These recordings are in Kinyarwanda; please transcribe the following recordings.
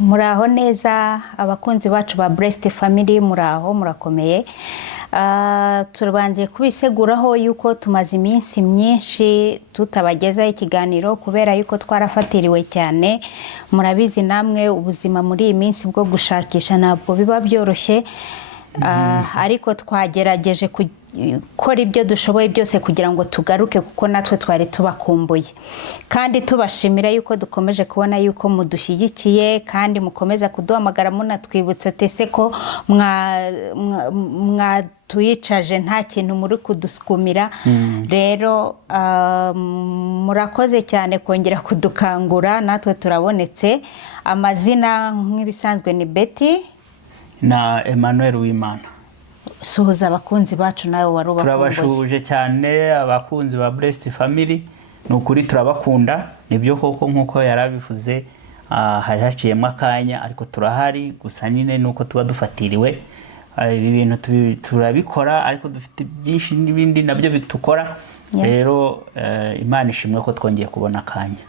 Muraho neza abakunzi bacu ba Blessed Family, muraho murakomeye. Turabanje kubiseguraho yuko tumaze iminsi myinshi tutabagezaho ikiganiro kubera yuko twarafatiriwe cyane. Murabizi namwe ubuzima muri iyi minsi bwo gushakisha ntabwo biba byoroshye, ariko twagerageje gukora ibyo dushoboye byose kugira ngo tugaruke, kuko natwe twari tubakumbuye, kandi tubashimira yuko dukomeje kubona yuko mudushyigikiye kandi mukomeza kuduhamagara munatwibutsa tese ko mwatuyicaje nta kintu muri kudusukumira. Rero murakoze cyane kongera kudukangura, natwe turabonetse. Amazina nk'ibisanzwe ni Betty na Emmanuel Wimana. Suhuza abakunzi bacu nawe wari ubakumbuye. Turabashuje cyane abakunzi ba Blessed Family, nukuri turabakunda. Nibyo koko nkuko yarabivuze, hari haciyemo akanya ariko turahari, gusa nyine nuko tuba dufatiriwe. Ibi bintu turabikora ariko dufite byinshi n'ibindi nabyo bitukora. Rero Imana ishimwe ko twongeye kubona akanya.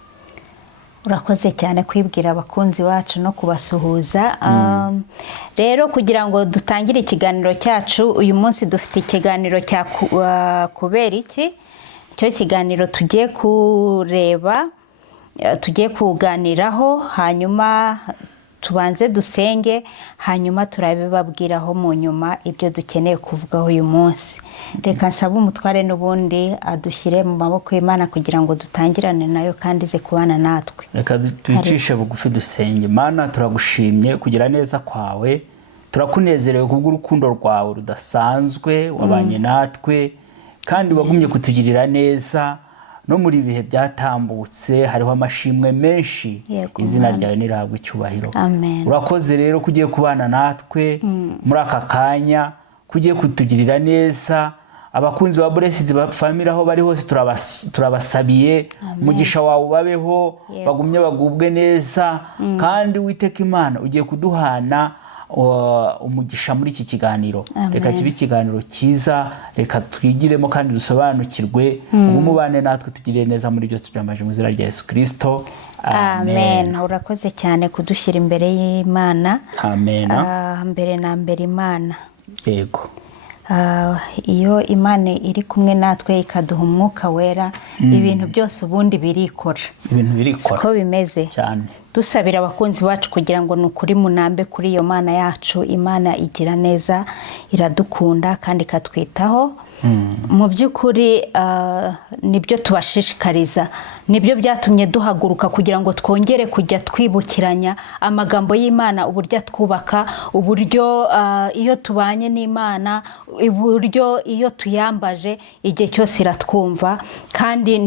Urakoze cyane kwibwira abakunzi bacu no kubasuhuza. Rero kugira ngo dutangire ikiganiro cyacu uyu munsi, dufite ikiganiro cya kubera iki. Icyo kiganiro tugiye kureba, tugiye kuganiraho, hanyuma tubanze dusenge, hanyuma turabibabwiraho mu nyuma ibyo dukeneye kuvugaho uyu munsi. Reka nsaba umutware n'ubundi adushyire mu maboko y'Imana kugira ngo dutangirane nayo kandi ze kubana natwe. Reka tuyicishe bugufi dusenge. Mana, turagushimye kugira neza kwawe, turakunezerewe kubw'urukundo rwawe rudasanzwe wabanye natwe, kandi wagumye kutugirira neza no muri ibihe byatambutse. Hariho amashimwe menshi, izina ryawe nirahabwe icyubahiro. Urakoze rero kugiye kubana natwe muri aka kanya, kugiye kutugirira neza. Abakunzi ba Blessed Family aho bari hose turabasabiye umugisha wawe ubabeho, bagumye bagubwe neza, kandi Uwiteka Imana ugiye kuduhana umugisha muri iki kiganiro. Reka kibe ikiganiro cyiza, reka twigiremo kandi dusobanukirwe. Umubane natwe tugirire neza muri byose, tubyambaje mu izina rya Yesu Kristo. Amen. Urakoze cyane kudushyira imbere y'Imana. Amen. Mbere na mbere Imana. Yego. Iyo Imana iri kumwe natwe ikaduha umwuka wera, ibintu byose ubundi birikora. Ibintu birikora. Siko bimeze cyane. Dusabira abakunzi bacu kugira ngo nukuri munambe kuri iyo Mana yacu. Imana igira neza, iradukunda kandi ikatwitaho. Mu by'ukuri nibyo tubashishikariza, nibyo byatumye duhaguruka kugira ngo twongere kujya twibukiranya amagambo y'Imana, uburyo twubaka, uburyo iyo tubanye n'Imana, uburyo iyo tuyambaje igihe cyose iratwumva, kandi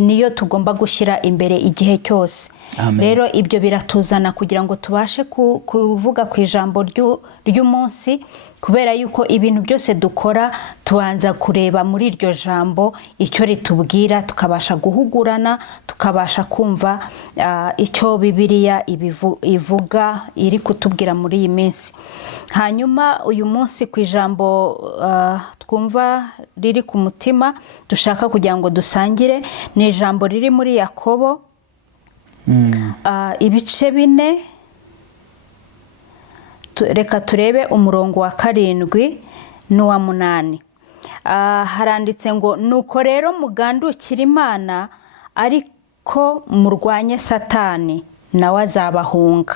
niyo tugomba gushyira imbere igihe cyose. Rero ibyo biratuzana kugira ngo tubashe kuvuga ku ijambo ry'umunsi, kubera yuko ibintu byose dukora tubanza kureba muri iryo jambo icyo ritubwira, tukabasha guhugurana, tukabasha kumva icyo Bibiliya ivuga, iri kutubwira muri iyi minsi. Hanyuma uyu munsi ku ijambo twumva riri ku mutima dushaka kugira ngo dusangire, ni ijambo riri muri Yakobo ibice 4. Reka turebe umurongo wa 7 n'uwa 8. Haranditse ngo, nuko rero mugandukira Imana, ariko murwanye Satani nawe azabahunga.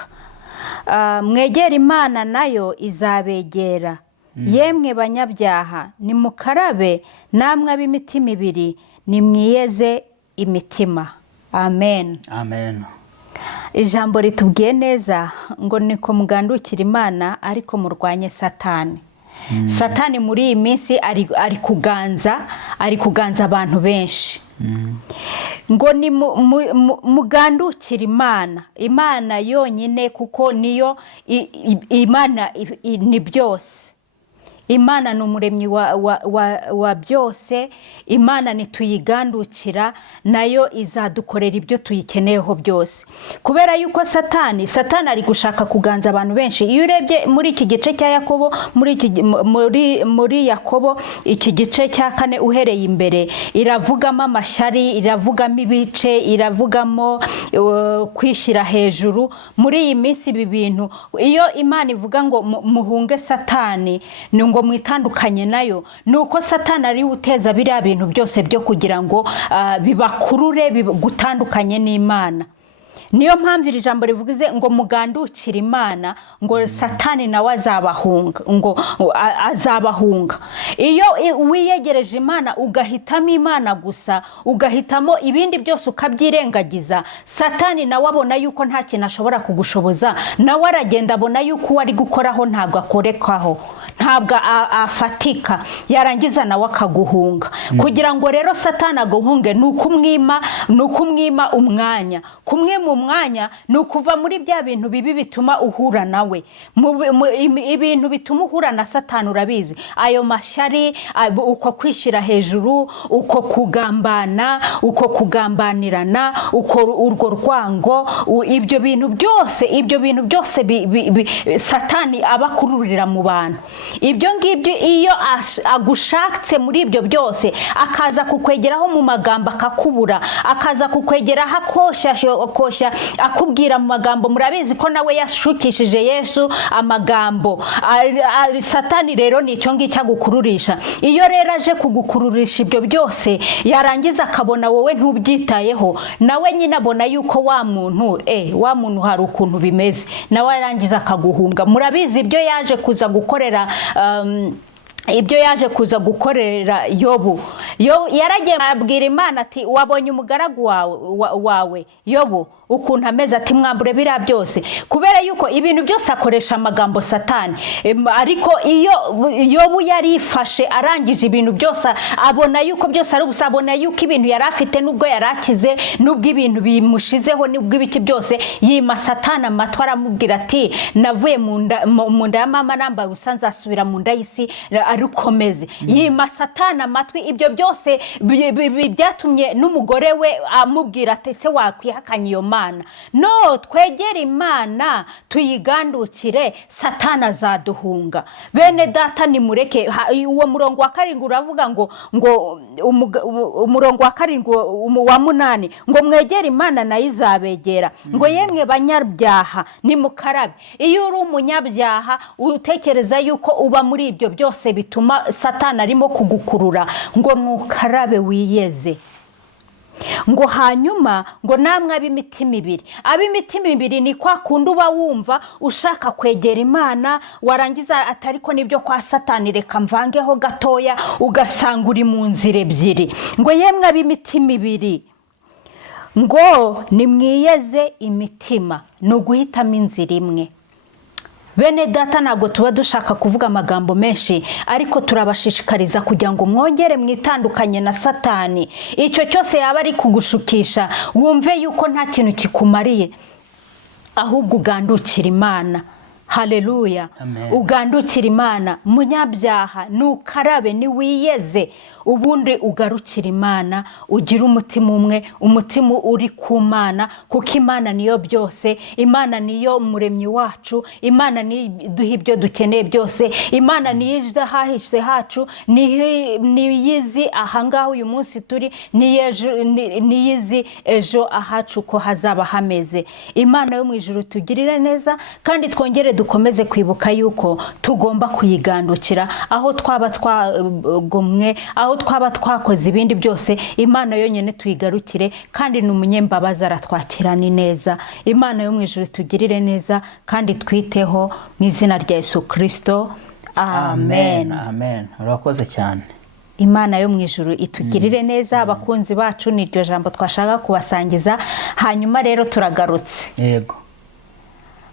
Mwegera Imana nayo izabegera. Yemwe banyabyaha, nimukarabe namwe ab'imitima ibiri, nimwiyeze imitima. Amen. Amen. Ijambo ritubwiye neza ngo niko mugandukira Imana ariko murwanye Satani. Satani muri iyi minsi ari kuganza abantu benshi. ngo ni mugandukire imana yonyine, kuko niyo imana ni byose. Imana ni umuremyi wa byose. Imana nituyigandukira nayo izadukorera ibyo tuyikeneyeho byose. Kubera yuko satani ari gushaka kuganza abantu benshi. Iyo urebye muri iki gice cya Yakobo, muri Yakobo iki gice cya 4 uhereye imbere, iravugamo amashyari, iravugamo ibice, iravugamo kwishyira hejuru. Muri iyi minsi ibi bintu, iyo Imana ivuga ngo muhunge satani, ni ngo mwitandukanye nayo, nuko satani ari uteza biriya bintu byose byo kugira ngo bibakurure gutandukanye n'Imana. Niyo mpamvu iri jambo rivugize ngo mugandukire Imana, ngo satani nawe azabahunga. Iyo wiyegereje Imana ugahitamo Imana gusa, ugahitamo ibindi byose ukabyirengagiza, satani nawe abona yuko nta kintu ashobora kugushoboza, nawe aragenda abona yuko wari gukoraho ntabwo akorekaho, ntabwo afatika, yarangiza nawe akaguhunga. Kugira ngo rero satani aguhunge nukumwima umwanya. Kumwima umwanya nukuva muri bya bintu bibi bituma uhura nawe. Ibintu bituma uhura na satani urabizi, ayo mashyari, uko kwishyira hejuru, uko kugambana, uko kugambanirana, uko urwo rwango, ibyo bintu byose satani abakururira mu bantu. Ibyo ngibyo iyo agushatse muri ibyo byose, akaza kukwegeraho mu magambo akakubura, akaza kukwegeraho akosha akubwira mu magambo. Murabizi ko nawe yashukishije Yesu amagambo. Satani rero ni icyo ngicyo agukururisha. Iyo rero aje kugukururisha ibyo byose, yarangiza akabona wowe ntubyitayeho, nawe nyine abona yuko wa muntu hari ukuntu bimeze, nawe yarangiza akaguhunga. Murabizi ibyo yaje kuza gukorera Yobu. Yaragiye abwira Imana ati, wabonye umugaragu wawe Yobu ukuntu ameze, ati mwambure biriya byose. Kubera yuko ibintu byose akoresha amagambo satani. Ariko iyo Yobu yarifashe arangije ibintu byose, abona yuko byose ari ubusa, abona yuko ibintu yari afite nubwo yarakize, nubwo ibintu bimushizeho, nubwo ibiki byose, yima satani amatwi aramubwira ati, navuye mu nda ya mama nambaye ubusa, nzasubira mu nda y'isi arukomeze. Yima satani amatwi. Ibyo byose byatumye n'umugore we amubwira ati, se wakwihakanye iyo Mana? No, twegere Imana tuyigandukire, satani azaduhunga. Bene data nimureke. Uwo murongo wa 7 uravuga ngo umurongo wa 7 wa 8 ngo mwegere Imana nayo izabegera. Ngo yemwe banyabyaha nimukarabe. Iyo uri umunyabyaha utekereza yuko uba muri ibyo byose bituma satani arimo kugukurura, ngo nukarabe wiyeze. Ngo hanyuma ngo namwe ab'imitima ibiri ni kwa kundi uba wumva ushaka kwegera Imana, warangiza atariko nibyo kwa satani, reka mvangeho gatoya, ugasanga uri mu nzira ebyiri. Ngo yemwe ab'imitima ibiri, ngo nimwiyeze imitima, ni uguhitamo inzira imwe. Bene data, ntabwo tuba dushaka kuvuga amagambo menshi, ariko turabashishikariza kugira ngo mwongere mwitandukanye na satani. Icyo cyose yaba ari kugushukisha, wumve yuko nta kintu kikumariye, ahubwo ugandukira Imana. Haleluya. Ugandukira Imana. Munyabyaha nukarabe, ni wiyeze, ubundi ugarukira Imana, ugira umutima umwe, umutima uri ku Mana, kuko Imana niyo byose. Imana niyo muremyi wacu. Imana ni duha ibyo dukeneye byose. Imana niyiza hahise hacu, niyizi ahangaho uyu munsi turi, niyizi ejo ahacu ko hazaba hameze. Imana yo mu ijuru tugirire neza, kandi twongere dukomeze kwibuka yuko tugomba kuyigandukira. Aho twaba twagomwe, aho twaba twakoze ibindi byose, Imana yonyine tuyigarukire, kandi ni umunyembabazi, aratwakirana neza. Imana yo mu ijuru tugirire neza, kandi twiteho mu izina rya Yesu Kristo. Amen. Urakoze cyane. Imana yo mu ijuru itugirire neza. Abakunzi bacu, ni iryo jambo twashaka kubasangiza. Hanyuma rero turagarutse. Yego.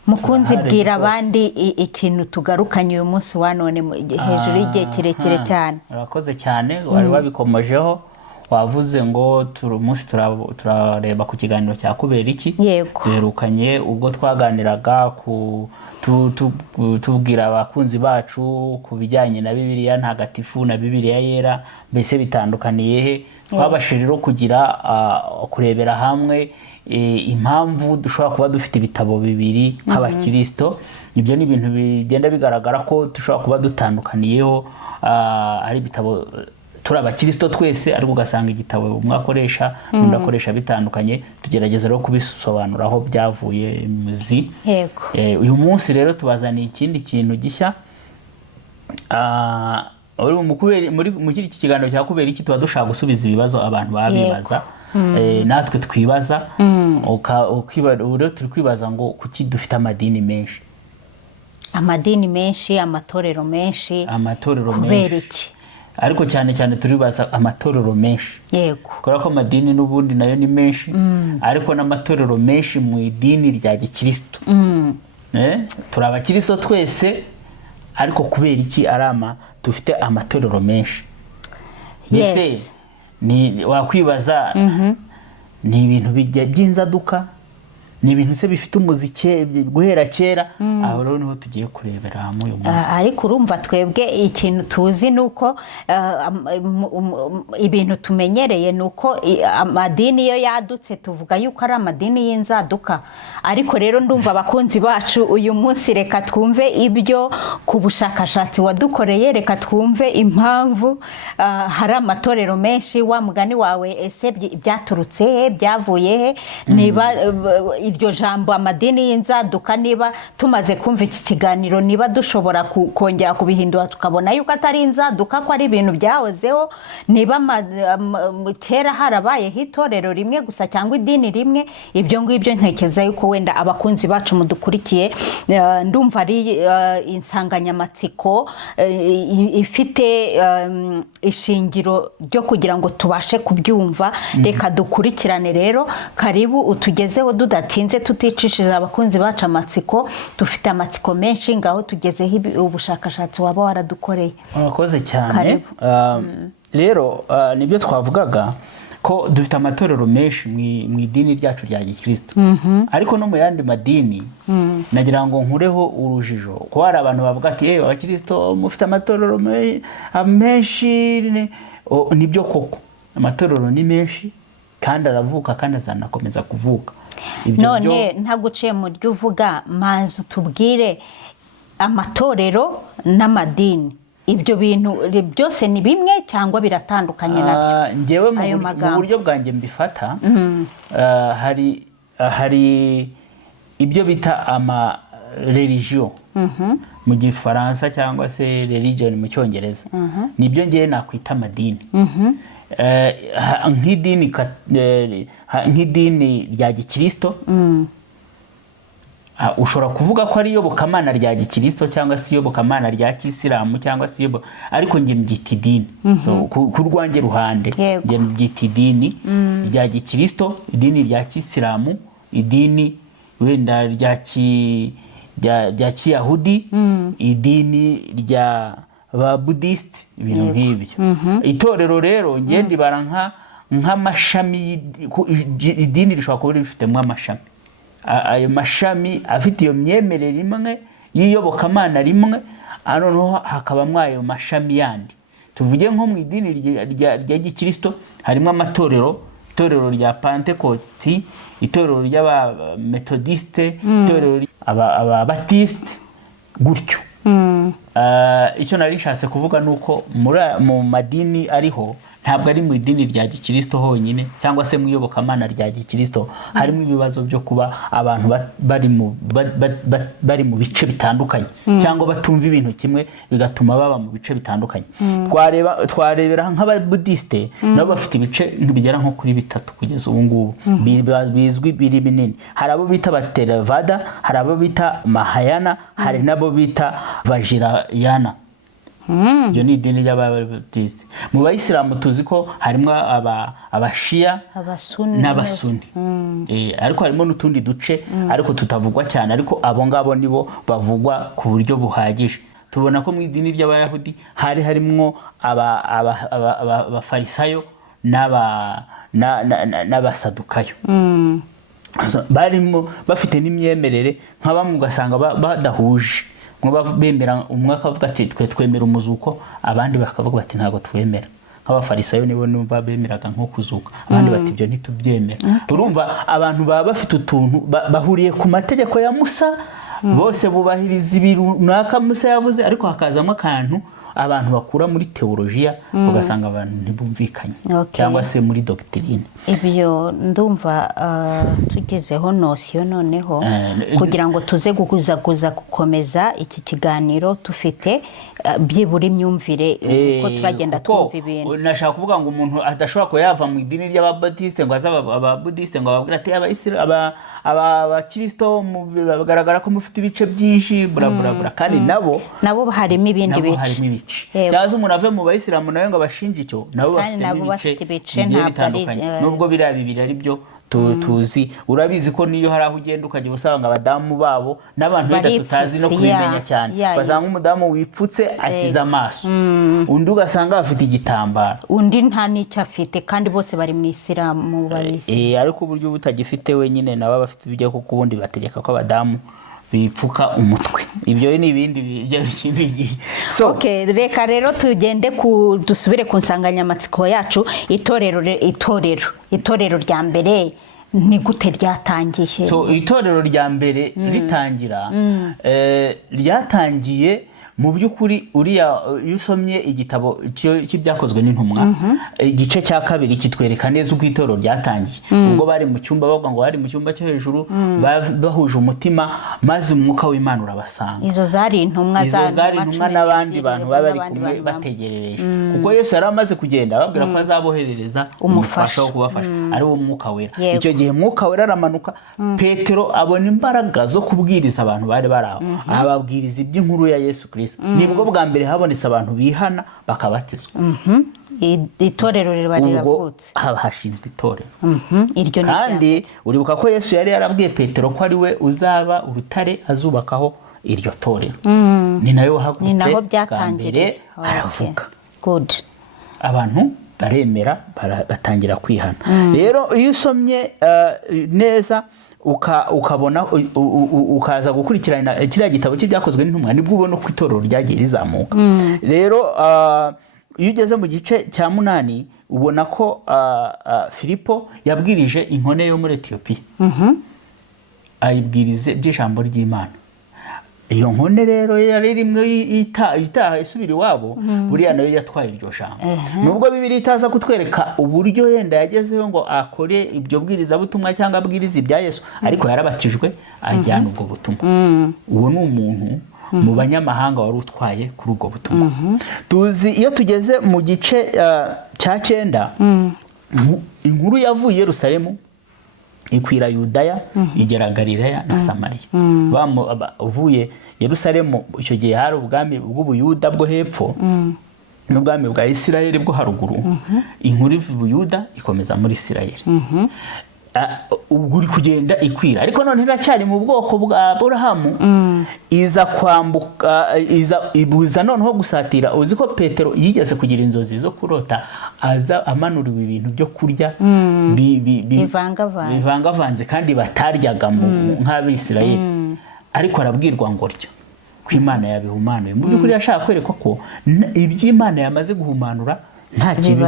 Mukunzi, bwira abandi ikintu tugarukanye uyu munsi wa none hejuru y'igihe kirekire cyane. Urakoze cyane, wari wabikomojeho, wavuze ngo umunsi turareba ku kiganiro cya kubera iki. Yego. Duherukanye ubwo twaganiraga tubwira abakunzi bacu ku bijyanye na Bibiliya ntagatifu na Bibiliya yera, mbese bitandukaniye he. Twabashije rero kurebera hamwe impamvu dushobora kuba dufite ibitabo bibiri nk'abakirisito. Ibyo ni ibintu bigenda bigaragara ko dushobora kuba dutandukaniyeho, ari ibitabo turi abakirisito twese, ariko ugasanga igitabo umwe akoresha undi akoresha bitandukanye. Tugerageza rero kubisobanura aho byavuye muzi. Yego. Uyu munsi rero tubazaniye ikindi kintu gishya. Muri iki kiganiro cya kubera iki tuba dushaka gusubiza ibibazo abantu babibaza, natwe twibaza. Rero turi kwibaza ngo kuki dufite amadini menshi, amatorero menshi, kubera iki? Ariko cyane cyane turibaza amatorero menshi. Yego. Kubera ko amadini n'ubundi nayo ni menshi, ariko n'amatorero menshi mu idini rya gikristo. Turi abakristo twese, ariko kubera iki dufite amatorero menshi? Mbese wakwibaza, ni ibintu by'inzaduka, ni ibintu se bifite umuziki guhera kera. Aho rero niho tugiye kurebera hamwe uyu munsi. Ariko urumva twebwe ikintu tuzi nuko ibintu tumenyereye nuko amadini yo yadutse tuvuga yuko ari amadini y'inzaduka. Ariko rero ndumva abakunzi bacu uyu munsi reka twumve ibyo ku bushakashatsi wadukoreye, reka twumve impamvu hari amatorero menshi. Wa mugani wawe, ese byaturutse he, byavuye he? Niba iryo jambo amadini y'inzaduka, niba tumaze kumva iki kiganiro, niba dushobora kongera kubihindura tukabona yuko atari inzaduka, ko ari ibintu byahozeho. Niba kera harabayeho itorero rimwe gusa cyangwa idini rimwe, ibyo ngibyo ntekereza yuko wenda abakunzi bacu mudukurikiye, ndumva ari insanganyamatsiko ifite ishingiro ryo kugira ngo tubashe kubyumva. Reka dukurikirane rero, karibu utugezeho tudatinze, tuticishije abakunzi bacu amatsiko. Dufite amatsiko menshi, ngaho tugezeho ubushakashatsi waba waradukoreye. Murakoze cyane. Rero nibyo twavugaga ko dufite amatorero menshi mu idini ryacu rya gikristo, ariko no mu yandi madini. Nagira ngo nkureho urujijo, ko hari abantu bavuga ati abakristo mufite amatorero menshi. Nibyo koko, amatorero ni menshi kandi aravuka kandi azanakomeza kuvuka. None ntaguciye mu ryo uvuga, manzi utubwire amatorero n'amadini, ibyo bintu byose ni bimwe cyangwa biratandukanye nabyo? Ngewe mu buryo bwanjye mbifata, hari ibyo bita ama religion mu gifaransa, cyangwa se religion mu cyongereza. Nibyo ngewe nakwita amadini. Nk'idini rya gikristo, ushobora kuvuga ko ari iyobokamana rya gikristo cyangwa se iyobokamana rya kisilamu, cyangwa se ariko nge mbyita idini. Ku rwanjye ruhande nge mbyita idini rya gikristo, idini rya kisilamu, idini wenda rya kiyahudi, idini rya ba Buddhist, ibintu nk'ibyo. Itorero rero nge ndibara nk'amashami. Idini rishobora kuba rifitemo amashami, ayo mashami afite iyo myemerere imwe y'iyobokamana rimwe, noneho hakabamo ayo mashami yandi. Tuvuge nko mu idini rya gikristo harimo amatorero, itorero rya Pentecost, itorero ry'abametodiste, itorero ababatiste, gutyo. Icyo nari nshatse kuvuga nuko mu madini ariho, ntabwo ari mu idini rya gikristo honyine, cyangwa se mu iyobokamana rya gikristo harimo ibibazo byo kuba abantu bari mu bice bitandukanye, cyangwa batumva ibintu kimwe, bigatuma baba mu bice bitandukanye. Twarebera nk'ababudiste, nabo bafite ibice bigera nko kuri 3 kugeza ubu ngubu bizwi, biri binini. Hari abo bita Theravada, hari abo bita Mahayana, hari nabo bita Vajrayana. Iyo ni idini ry'ababudiste. Mu bayisilamu tuzi ko harimo abashiya n'abasuni, ariko harimo n'utundi duce ariko tutavugwa cyane, ariko abo ngabo nibo bavugwa ku buryo buhagije. Tubona ko mu idini ry'abayahudi harimo abafarisayo n'abasadukayo. barimo bafite n'imyemerere nka bamwe ugasanga badahuje, bemera umwe akavuga ati twe twemera umuzuko, abandi bakavuga bati ntabwo twemera. Nk'abafarisayo nibo numva bemeraga nko kuzuka, abandi bati ibyo ntitubyemera. Urumva abantu baba bafite utuntu bahuriye ku mategeko ya Musa, bose bubahiriza ibintu runaka Musa yavuze, ariko hakazamo akantu abantu bakura muri teolojiya ugasanga abantu ntibumvikanye cyangwa se muri doctrine. Ibyo ndumva tugezeho nosiyo noneho kugira ngo tuze gukuzaguza gukomeza iki kiganiro tufite byibura imyumvire uko turagenda twumva ibintu. Nashaka kuvuga ngo umuntu adashobora ko yava mu idini ry'ababatiste ngo aza ababudiste ngo babwira ati abakristo bagaragara ko mufite ibice byinshi bura kandi nabo harimo ibindi bice. Cyangwa umuntu ave mu bayisilamu nawe ngo abashinje icyo, nabo bafite ibice bitandukanye. Nubwo biriya bibiri ari byo tuzi, urabizi ko niyo hari aho ugenda ukajya usanga abadamu babo n'abantu wenda tutazi no kubimenya cyane, basanga umudamu wipfutse asize amaso, undi ugasanga bafite igitambaro, undi nta n'icyo afite, kandi bose bari mu isilamu barisi. Ariko uburyo butagifite wenyine nabo bafite ibyo, kuko ubundi bategeka ko abadamu bipfuka umutwe. Ibyo ni ibindi by'ikindi gihe. Okay, reka rero tugende dusubire ku nsanganyamatsiko yacu. Itorero rya mbere ni gute ryatangiye? Itorero rya mbere ritangira ryatangiye mu by'ukuri uriya iyo usomye igitabo cy'ibyakozwe n'intumwa igice cya 2 kitwereka neza uko itorero ryatangiye. Ubwo bari mu cyumba, bavuga ngo bari mu cyumba cyo hejuru bahuje umutima, maze umwuka w'Imana urabasanga. Izo zari intumwa n'abandi bantu bari kumwe bategerereje, kuko Yesu yari amaze kugenda ababwira ko azaboherereza umufasha wo kubafasha, ari wo Mwuka Wera. Icyo gihe Mwuka Wera aramanuka, Petero abona imbaraga zo kubwiriza abantu bari baraho, ababwiriza iby'inkuru ya Yesu Kristo. Nibwo bwa mbere habonetse abantu bihana bakabatizwa. Itorero riravutse, hashinzwe itorero. Kandi uribuka ko Yesu yari yarabwiye Petero ko ari we uzaba urutare azubakaho iryo torero. Ni nayo wahagurutse bwa mbere aravuga. Abantu baremera, batangira kwihana. Rero iyo usomye neza ukabona ukaza gukurikirana kiriya gitabo cy'ibyakozwe n'intumwa, nibwo ubona ko itorero ryagiye rizamuka. Rero iyo ugeze mu gice cya 8 ubona ko Filipo yabwirije inkone yo muri Etiyopiya, ayibwirize by'ijambo ry'Imana. Iyo nkone rero yari rimwe itaha isubira iwabo, buriya nayo yatwaye iryo jambo. Nubwo Bibiliya itaza kutwereka uburyo yenda yagezeho ngo akore ibyo bwiriza butumwa cyangwa abwiriza ibya Yesu, ariko yarabatijwe ajyana ubwo butumwa. Uwo ni umuntu mu banyamahanga wari utwaye kuri ubwo butumwa. Tuzi iyo tugeze mu gice cya 9 inkuru yavuye Yerusalemu ikwira Yudaya, igera Galilaya na Samariya. Uvuye Yerusalemu icyo gihe hari ubwami bw'Ubuyuda bwo hepfo n'ubwami bwa Isirayeli bwo haruguru. Inkuru iva i Buyuda ikomeza muri Isirayeli. Ubwo uri kugenda ikwira, ariko none iracyari mu bwoko bwa Aburahamu. Iza kwambuka, ibuza noneho gusatira. Uzi ko Petero yigeze kugira inzozi zo kurota aza amanuriwe ibintu byo kurya bivangavanze kandi bataryaga nk'Abisirayeli, ariko arabwirwa ngo rya ko Imana yabihumanuye. Mu by'ukuri yashaka kwereka ko iby'Imana yamaze guhumanura nta kibi.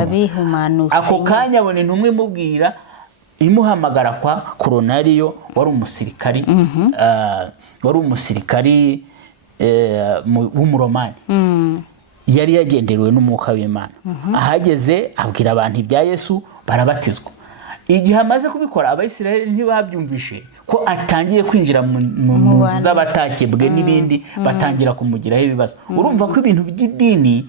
Ako kanya abona intumwa imubwira, imuhamagara kwa Koroneliyo, wari umusirikari w'Umuromani, yari yagenderewe n'umwuka w'Imana. Ahageze abwira abantu ibya Yesu, barabatizwa. Igihe amaze kubikora, Abayisirayeli ntibabyumvishe ko atangiye kwinjira mu nzu z'abatakebwe n'ibindi, batangira kumugiraho ibibazo. Urumva ko ibintu by'idini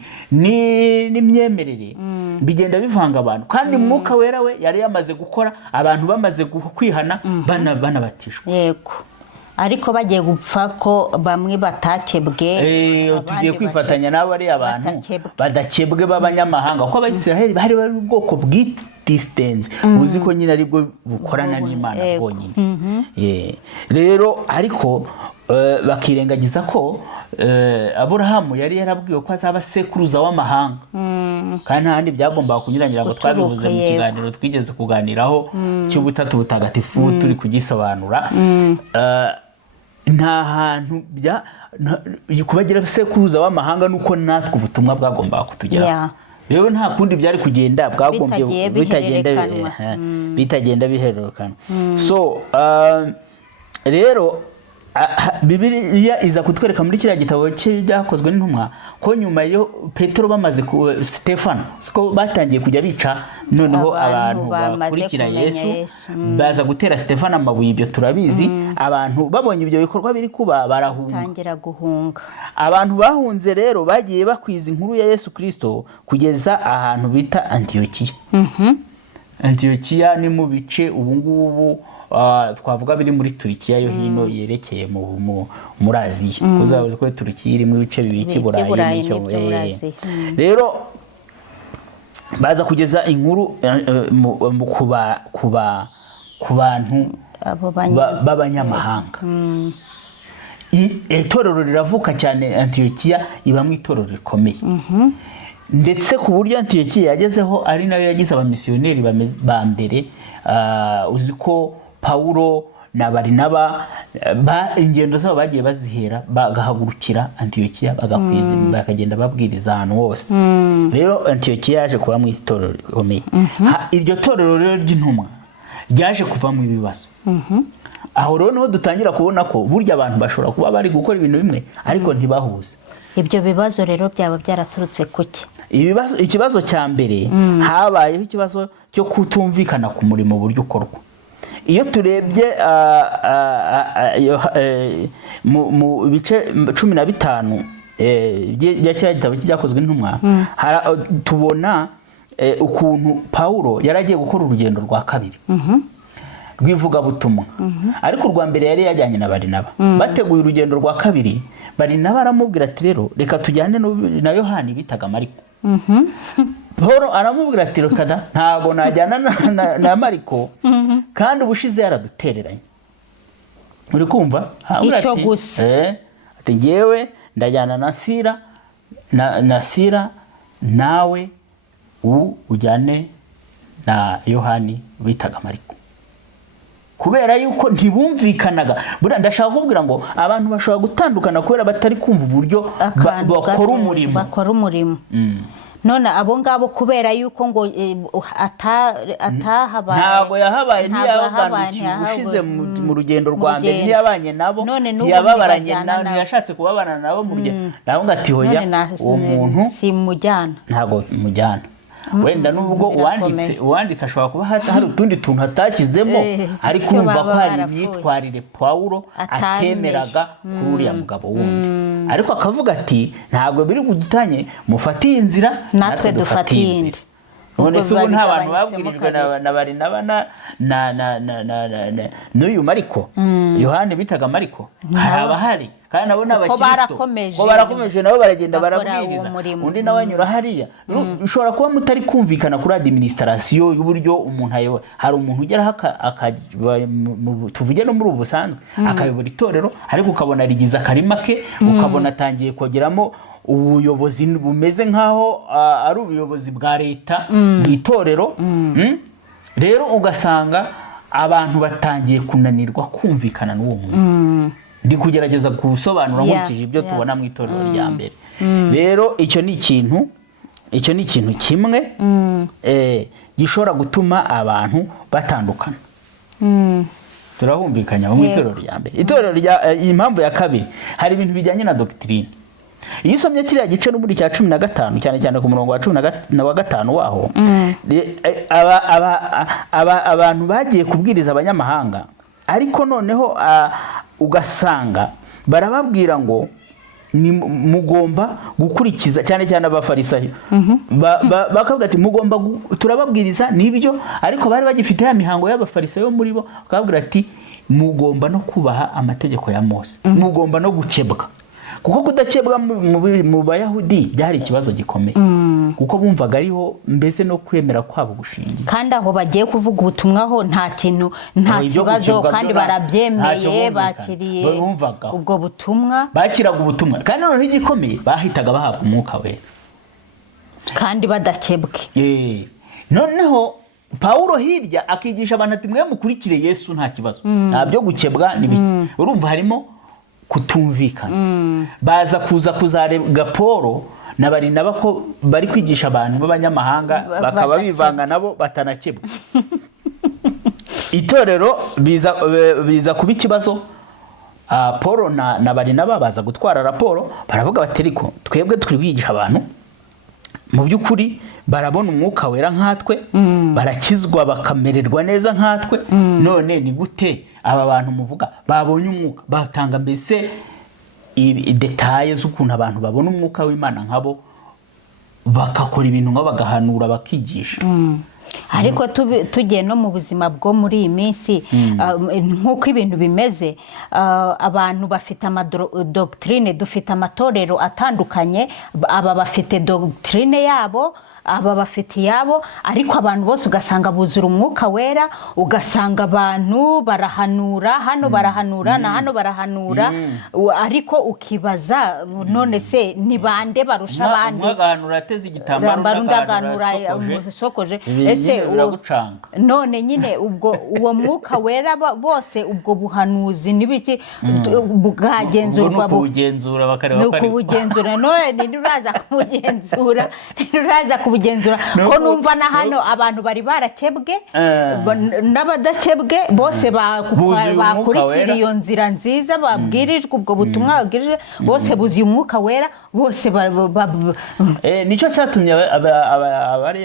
n'imyemerere bigenda bivanga abantu, kandi Mwuka Wera we yari yamaze gukora, abantu bamaze kwihana banabatijwe. Yego, ariko bagiye gupfa ko bamwe batakebwe, tugiye kwifatanya nabo ari abantu badakebwe b'abanyamahanga, kuko Abayisirayeli bari ubwoko bw'idistance, uzi ko nyine aribwo bukorana n'Imana bwonyine. Rero ariko bakirengagiza ko Aburahamu yari yarabwiwe ko azaba sekuruza w'amahanga, kandi nta handi byagombaga kunyurangira ngo twabivuze mu kiganiro twigeze kuganiraho cy'ubutatu butagatifu turi kugisobanura. Nta hantu kubagira sekuruza w'amahanga nuko natwe ubutumwa bwagombaga kutugeraho. Rero nta kundi byari kugenda, bwagombye bitagenda bihererekana. So rero Bibiliya iza kutwereka muri kiriya gitabo cyakozwe n'intumwa ko nyuma yo Petero bamaze Stefano siko batangiye kujya bica noneho abantu bakurikira Yesu baza gutera Stefano amabuye, ibyo turabizi. Abantu babonye ibyo bikorwa biri kuba tangira guhunga. Abantu bahunze rero bagiye bakwiza inkuru ya Yesu Kristo kugeza ahantu bita Antiokiya. Antiokiya ni mu bice ubu ngubu twavuga biri muri Turikiya yo hino yerekeye muri Aziya. Kuzavuga ko Turikiya iri mu bice bibiki Burayi n'icyo. Rero baza kugeza inkuru ku bantu b'abanyamahanga. Itorero riravuka cyane, Antiokiya ibamo itorero rikomeye, ndetse ku buryo Antiokiya yagezeho ari nayo yagize abamisiyoneri ba mbere. Uzi ko Pawulo na Barinaba ingendo zabo bagiye bazihera bagahagurukira Antiokiya bakagenda babwiriza ahantu hose. Rero Antiokiya yaje kuba mu itorero rikomeye. Iryo torero rero ry'intumwa ryaje kuvamo ibibazo. Aho rero niho dutangira kubona ko burya abantu bashobora kuba bari gukora ibintu bimwe ariko ntibahuze. Ibyo bibazo rero byaba byaraturutse kuki? Ikibazo cya mbere, habayeho ikibazo cyo kutumvikana ku murimo uburyo ukorwa. Iyo turebye mu bice 15 bya kiriya gitabo cyakozwe n'intumwa, tubona ukuntu Pawulo yaragiye gukora urugendo rwa kabiri rw'ivugabutumwa. Ariko urwa mbere yari yajyanye na Barinaba. Bateguye urugendo rwa kabiri, Barinaba aramubwira ati rero reka tujyane na Yohani bitaga Mariko. Pawulo aramubwira ati reka ntabwo najyana na Mariko kandi ubushize yaradutereranye. Uri kumva? Icyo gusa ati ngewe ndajyana na Sira nawe ujyane na Yohani bitaga Mariko. Kubera yuko ntibumvikanaga. Buriya ndashaka kubwira ngo abantu bashobora gutandukana kubera batari kumva uburyo bakora umurimo. None abo ngabo kubera yuko ngo atahabaye, ntabwo yahabaye, ntiyabaganikiye ubushize mu rugendo rwa mbere, ntiyabanye nabo, ntiyababaranye nabo, ntiyashatse kubabana nabo mu rugendo. Naho ngati hoya uwo muntu simujyana, ntabwo mujyana. Wenda nubwo uwanditse ashobora kuba hari utundi tuntu atashyizemo, ariko urumva ko hari imyitwarire Pawulo atemeraga kuri uriya mugabo wundi. Ariko akavuga ati ntabwo biri budutanye, mufatiye inzira natwe dufatiye inzira. None se ubu nta bantu babwirijwe na Barinaba n'uyu Mariko, Yohani bitaga Mariko, hari kandi nabo n'abakristo ko barakomeje nabo baragenda barabwiriza. Undi nawe anyura hariya. Ushobora kuba mutari kumvikana kuri administration y'uburyo umuntu ayobora. Hari umuntu ugeraho tuvuge no muri ubu busanzwe akayobora itorero, ariko ukabona rigize akarima ke, ukabona atangiye kogeramo ubuyobozi bumeze nkaho ari ubuyobozi bwa leta mu itorero. Rero ugasanga abantu batangiye kunanirwa kumvikana n'uwo muntu. Ndi kugerageza gusobanura nkurikije ibyo tubona mu itorero rya mbere. Rero icyo ni ikintu kimwe gishobora gutuma abantu batandukana. Turahumvikanya mu itorero rya mbere. Itorero impamvu ya kabiri, hari ibintu bijyanye na doctrine. Iyo usomye kiriya gice n'uburi cya 15 cyane cyane ku murongo wa 15 waho, abantu bagiye kubwiriza abanyamahanga, ariko noneho ugasanga barababwira ngo mugomba gukurikiza, cyane cyane abafarisayo bakavuga ati mugomba turababwiriza nibyo, ariko bari bagifite ya mihango y'abafarisayo muri bo, bakabwira ati mugomba no kubaha amategeko ya Mose, mugomba no gukebwa. Kuko kudakebwa mu Bayahudi byari ikibazo gikomeye. kuko bumvaga ariho mbese no kwemera kwabo gushingiye, kandi aho bagiye kuvuga ubutumwa ho nta kintu, nta kibazo, kandi barabyemeye, bakiriye ubwo butumwa, bakiraga ubutumwa, kandi noneho igikomeye bahitaga bahabwa umwuka wera kandi badakebwe. Noneho Pawulo hirya akigisha abantu ati mwe mukurikire Yesu nta kibazo, nta byo gukebwa n'ibiki. Urumva harimo kutumvikana. Baza kuzarega Paulo na Barinaba ko bari kwigisha abantu b'abanyamahanga bakaba bivanga nabo batanakebwa. Itorero biza kuba ikibazo. Paulo na Barinaba baza gutwara raporo, baravuga bati ariko twebwe turi kwigisha abantu mu by'ukuri barabona umwuka wera nkatwe, barakizwa bakamererwa neza nkatwe, none ni gute aba bantu muvuga babonye umwuka? Batanga mbese detaye z'ukuntu abantu babona umwuka w'Imana nkabo, bakakora ibintu nk'abo, bagahanura, bakigisha. Ariko tugiye no mu buzima bwo muri iyi minsi, nk'uko ibintu bimeze, abantu bafite amadoctrine, dufite amatorero atandukanye, aba bafite doctrine yabo, aba bafite yabo, ariko abantu bose ugasanga buzura umwuka wera, ugasanga abantu barahanura, hano barahanura na hano barahanura, ariko ukibaza none se ni bande barusha abandi? Mwagahanura ateze igitambaro ndaganura sokoje, ese none nyine ubwo uwo mwuka wera bose ubwo buhanuzi nibiki bwagenzurwa, kubugenzura bakareba ko kubugenzura, none ntiraza kubugenzura, ko numva na hano abantu bari barakebwe n'abadakebwe bose bakurikira iyo nzira nziza babwirijwe, ubwo butumwa babwirijwe, bose buzuye umwuka wera, bose nicyo cyatumye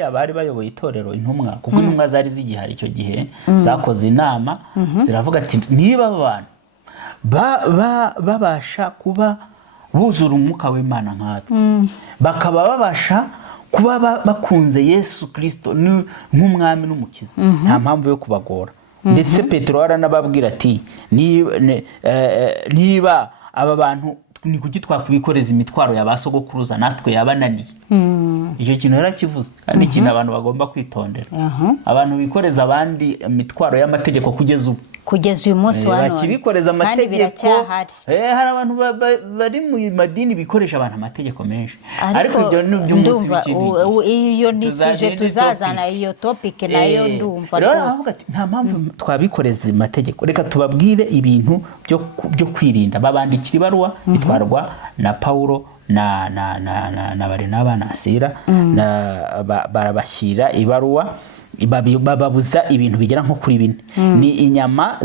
abari bayoboye itorero intumwa, kuko intumwa zari zigihari icyo gihe, zakoze inama ziravuga ati niba abantu babasha kuba buzura umwuka w'Imana nkatwe, bakaba babasha kuba bakunze Yesu Kristo nk'umwami n'umukiza, nta mpamvu yo kubagora. Ndetse Petero aranababwira ati niba aba bantu ni kuki twakubikoreza imitwaro y'abasogokuruza natwe yabananiye. Icyo kintu yarakivuze, kandi ikintu abantu bagomba kwitondera. Abantu bikoreza abandi imitwaro y'amategeko kugeza uyu munsi wa none, bakibikoreza amategeko. Hari abantu bari mu madini bikoresha abantu amategeko menshi, ariko ibyo ni by'umunsi w'ikindi. Iyo nisije tuzazana iyo topic nayo ndumva rwose. Nta mpamvu twabikoreza amategeko, reka tubabwire ibintu byo kwirinda. Babandikira ibaruwa itwarwa na Paulo na Barinaba na Sila, barabashyira ibaruwa, bababuza ibintu bigera nko kuri 4. Ni inyama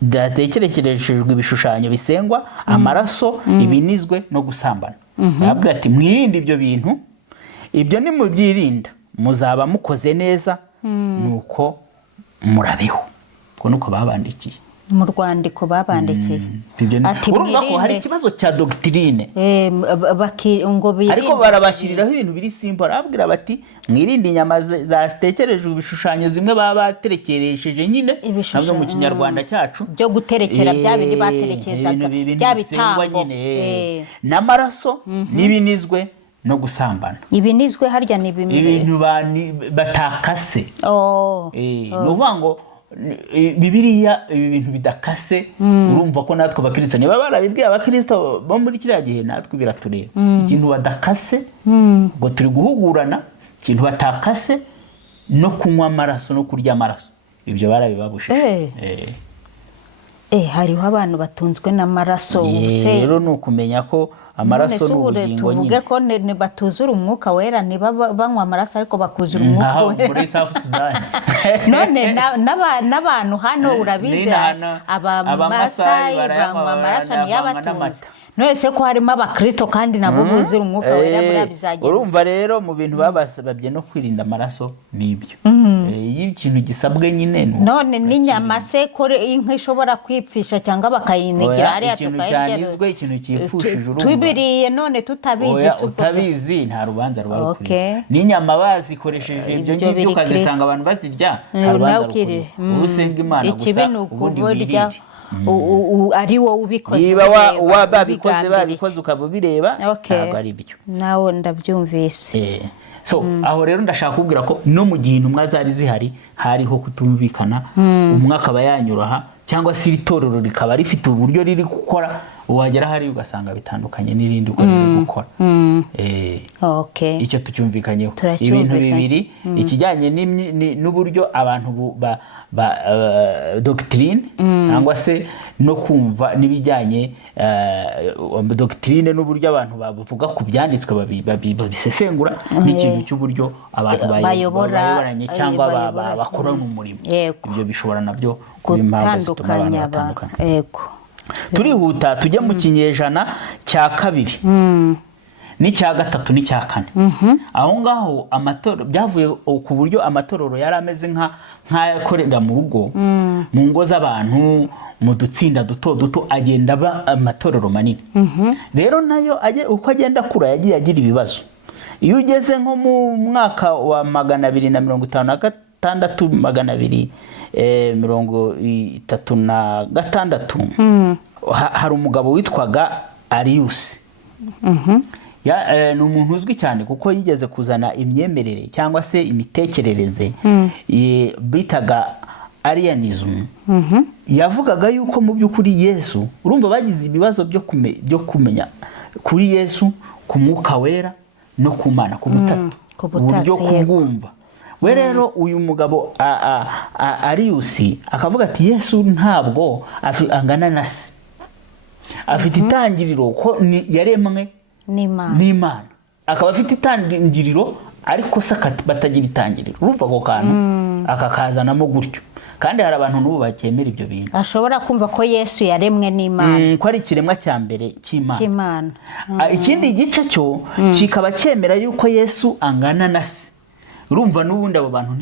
zatekereshejwe ibishushanyo bisengwa, amaraso, ibinizwe no gusambana. Babwira ati mwirinde ibyo bintu, ibyo ni mubyirinda muzaba mukoze neza, nuko murabeho. Ko nuko babandikiye mu rwandiko babandikiye. Urumva ko hari ikibazo cya doctrine, ariko barabashyiriraho ibintu biri simple. Arabwira bati mwirinde inyama zatekerejwe ibishushanyo zimwe baba baterekeresheje, nyine nabyo mu kinyarwanda cyacu byo guterekera bya bindi baterekezaga bya bitambo nyine, n'amaraso n'ibinizwe no gusambana. Ibinizwe harya ni ibintu batakase. Ni ukuvuga ngo Bibiliya ibintu bidakase. Urumva ko natwe abakristo niba barabibwiye abakristo bo muri kiriya gihe, natwe biratureba. Ikintu badakase ngo turi guhugurana, ikintu batakase no kunywa amaraso no kurya amaraso, ibyo barabibabushije. Hariho abantu batunzwe n'amaraso. Rero ni ukumenya ko amaraso n'ubugingo tuvuge ko batuzura umwuka wera, niba banywa amaraso ariko bakuzura umwuka wera muri South Sudan. None n'abantu hano urabizi, Abamasayi banywa amaraso niyabatunze. None se ko harimo abakristo kandi nabo buzura umwuka wera, muri bizagenda. Urumva rero mu bintu babasabye no kwirinda amaraso nibyo. Iyo ikintu gisabwe nyine none n'inyama se ko inka ishobora kwipfisha cyangwa bakayinigira hariya tukayirya, ikintu cyipfushije urumva tubiriye none tutabizi. Utabizi nta rubanza rwawe kuri. N'inyama bazikoresheje ibyo ngibyo ukazisanga abantu bazirya, nta rubanza rukuri. Urusenga Imana gusa, ubundi wirinde. ari wowe ubikoze niba babikoze ukaba ubireba ntabwo ari byo. nawe ndabyumvise. So aho rero ndashaka kubwira ko no mu gihe intumwa zari zihari hariho kutumvikana, umwe akaba yanyura aha cyangwa se itorero rikaba rifite uburyo riri gukora, wagera hari ugasanga bitandukanye n'irindi uko riri gukora. Icyo tucyumvikanyeho. Ibintu bibiri, ikijyanye n'uburyo abantu doctrine cyangwa se no kumva n'ibijyanye doctrine n'uburyo abantu bavuga ku byanditswe babisesengura n'ikintu cy'uburyo abantu bayoboranye cyangwa bakora n'umurimo. Ibyo bishobora nabyo kuba impamvu zituma abantu batandukana. Turihuta tujye mu kinyejana cya 2 n'icya 3 n'icya 4. aho ngaho amatorero byavuye ku buryo amatorero yari ameze nk'ayakorera mu rugo, mu ngo z'abantu, mu dutsinda duto agenda aba amatorero manini. Rero nayo uko agenda akura yagiye agira ibibazo. Iyo ugeze nko mu mwaka wa 256 236 hari umugabo witwaga Arius. Ni umuntu uzwi cyane kuko yigeze kuzana imyemerere cyangwa se imitekerereze bitaga Arianism. Yavugaga yuko mu by'ukuri Yesu, urumva bagize ibibazo byo kumenya kuri Yesu, ku Mwuka Wera no ku Mana, ku butatu, uburyo kubwumva. We rero uyu mugabo Arius akavuga ati Yesu ntabwo angana na se, afite itangiriro ko yaremwe n'Imana, akaba afite itangiriro ariko se batagira itangiriro. Urumva ko kantu akakazanamo gutyo, kandi hari abantu n'ubu bakemera ibyo bintu. Ashobora kumva ko Yesu yaremwe n'Imana, ko ari ikiremwa cya mbere cy'Imana. Ikindi gice cyo kikaba cyemera yuko Yesu angana na se. Urumva n'ubundi abo bantu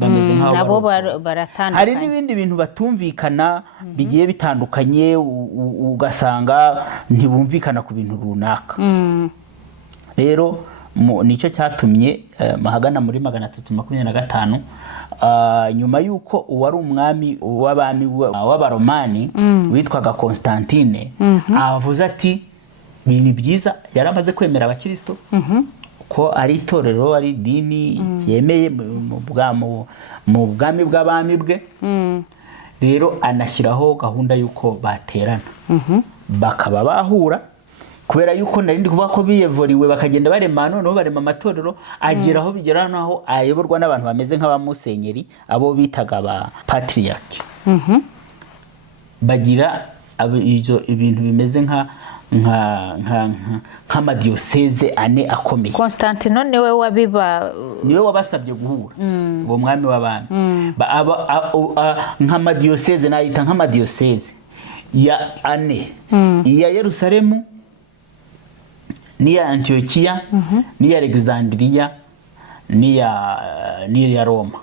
bameze nk'abo baratandukanye. Hari n'ibindi bintu batumvikana bigiye bitandukanye, ugasanga ntibumvikana ku bintu runaka. Rero nicyo cyatumye mahagana muri 325 nyuma yuko uwari umwami w'abami w'abaromani witwaga Constantine avuze ati ibintu byiza, yaramaze kwemera abakristo ko ari itorero, ari dini yemeye mu bwami bw'abami bwe. Rero anashyiraho gahunda yuko baterana bakaba bahura, kubera yuko narindi kuvuga ko biyevoriwe bakagenda barema, noneho barema amatorero ageraho bigera naho ayoborwa n'abantu bameze nk'abamusenyeri, abo bitaga ba patriarch. Bagira ibintu bimeze nk'amadiyoseze ane akomeye. Constantine niwe wabasabye guhura uwo mwami w'abami. Nk'amadiyoseze nayita nk'amadiyoseze ya ane, iya Yerusalemu, n'iya Antiokia, n'iya Alexandria, n'iya Roma.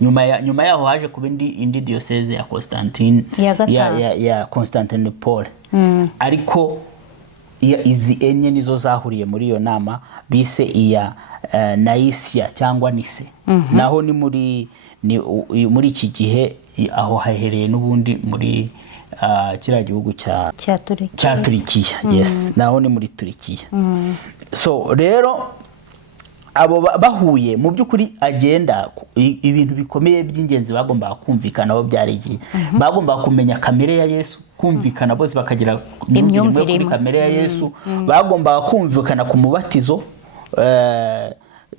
Nyuma yaho haje kuba indi diyoseze ya Constantine, ya Constantinople. Ariko izi enye nizo zahuriye muri iyo nama bise iya Naisia cyangwa Nice. Naho ni muri iki gihe aho hahereye n'ubundi muri kiriya gihugu cya Turikiya. Yes, naho ni muri Turikiya. So rero abo bahuye mu by'ukuri agenda ibintu bikomeye by'ingenzi bagomba kumvikana, abo byarigiye bagomba kumenya kamere ya Yesu, kumvikana bose bakagira imyumvire kuri kamere ya Yesu. Bagomba kumvikana ku mubatizo,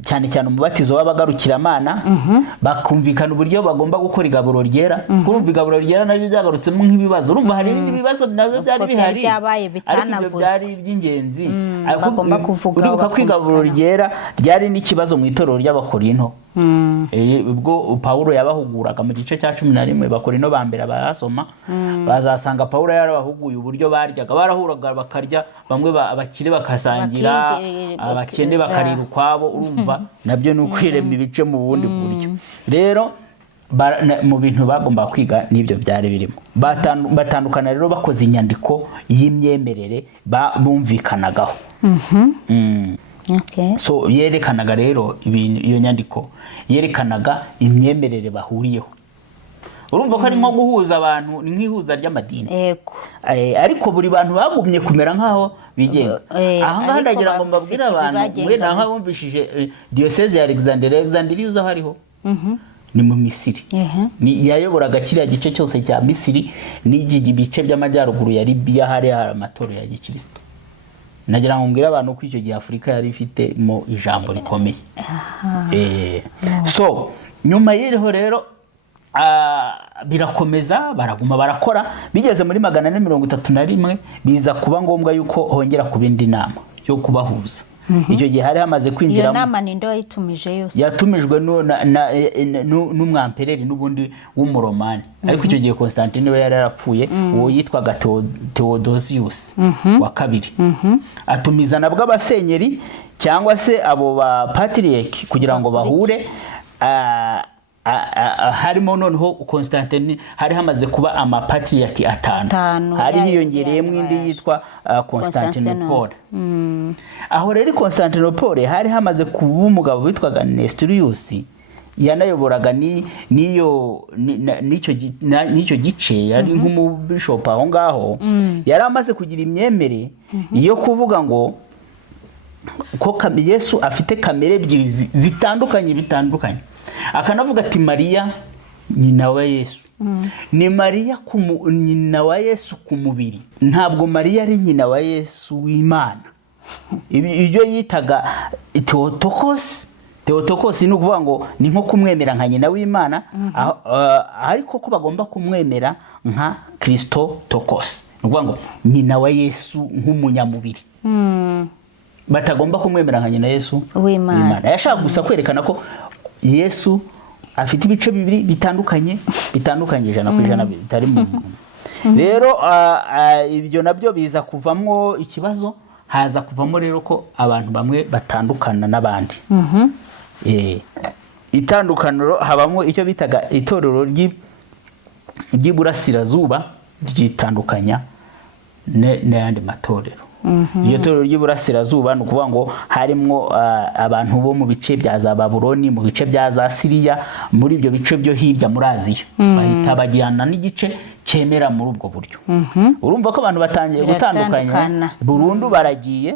cyane cyane umubatizo w'abagarukiramana. Bakumvikana uburyo bagomba gukora igaburo ryera. Kurumva igaburo ryera nabyo byagarutsemo nk'ibibazo. Urumva hari n'ibibazo nabyo byari bihari, ariko byari iby'ingenzi. Bagomba kuvuga uribuka ko igaburo ryera ryari n'ikibazo mu itorero ry'Abakorinto. Ubwo Pawulo yabahuguraga mu gice cya 11 Bakorinto ba mbere barasoma, bazasanga Pawulo yarabahuguye uburyo baryaga. Barahuraga bakarya, bamwe abakire bakasangira, abakene bakarira ukwabo. Urumva nabyo ni ukwirema ibice mu bundi buryo. Rero mu bintu bagomba kwiga n'ibyo byari birimo. Batandukana rero bakoze inyandiko y'imyemerere bumvikanagaho. So yerekanaga rero iyo nyandiko yerekanaga imyemerere bahuriyeho. urumva ko ari nko guhuza abantu, ni nk'ihuza ry'amadini. yego Ariko buri bantu bagumye kumera nk'aho bigenga. Aha ngaha ndagira ngo mbabwire abantu, wenda nk'abumvishije diyoseze ya Alexandria uza hariho ni mu Misiri. Yayoboraga kiriya gice cyose cya Misiri n'igi bice by'amajyaruguru ya Libya, hari amatorero ya gikristo. Nagira ngo mbwire abantu ko icyo gihe Afurika yari ifite mu ijambo rikomeye. So nyuma y'iriho rero birakomeza, baraguma barakora, bigeze muri 431 biza kuba ngombwa yuko hongera kuba indi nama yo kubahuza. Icyo gihe hari hamaze kwinjira iyo nama ninde wayitumije yose? Yatumijwe n'umwampereri n'ubundi w'umuromani, ariko icyo gihe Constantine we yari yarapfuye, uwo yitwaga Theodosius wa kabiri. Atumiza nabwo abasenyeri cyangwa se abo ba patriarch kugira ngo bahure. Harimo noneho Constantine hari hamaze kuba amapatriarch 5, hari hiyongereyemo indi yitwa Constantinople. Aho rero Constantinople hari hamaze kuba umugabo witwaga Nestorius, yanayoboraga n'icyo gice, yari nk'umubishop aho ngaho. Yari amaze kugira imyemere yo kuvuga ngo ko Yesu afite kamere ebyiri bitandukanye. Akanavuga ati Mariya nyina wa Yesu ni Mariya nyina wa Yesu ku mubiri, ntabwo Mariya ari nyina wa Yesu w'Imana. Ibyo yitaga Theotokos ni ukuvuga ngo ni nko kumwemera nka nyina w'Imana, ariko ko bagomba kumwemera nka Christotokos, ni ukuvuga ngo nyina wa Yesu nk'umunyamubiri. Batagomba kumwemera nka nyina Yesu w'Imana. Yashaka gusa kwerekana ko Yesu afite ibice bibiri bitandukanye 100% bitari mu muntu. Rero ibyo nabyo biza kuvamwo ikibazo, haza kuvamo rero ko abantu bamwe batandukana n'abandi. Itandukaniro habamo icyo bitaga itorero ry'iburasirazuba ryitandukanya n'ayandi matorero. Iyo torero ry'iburasirazuba ni ukuvuga ngo harimo abantu bo mu bice bya za Babuloni, mu bice bya za Siriya, muri ibyo bice byo hirya muri Aziya, bahita bajyana n'igice cyemera muri ubwo buryo. Urumva ko abantu batangiye gutandukanya burundu, baragiye.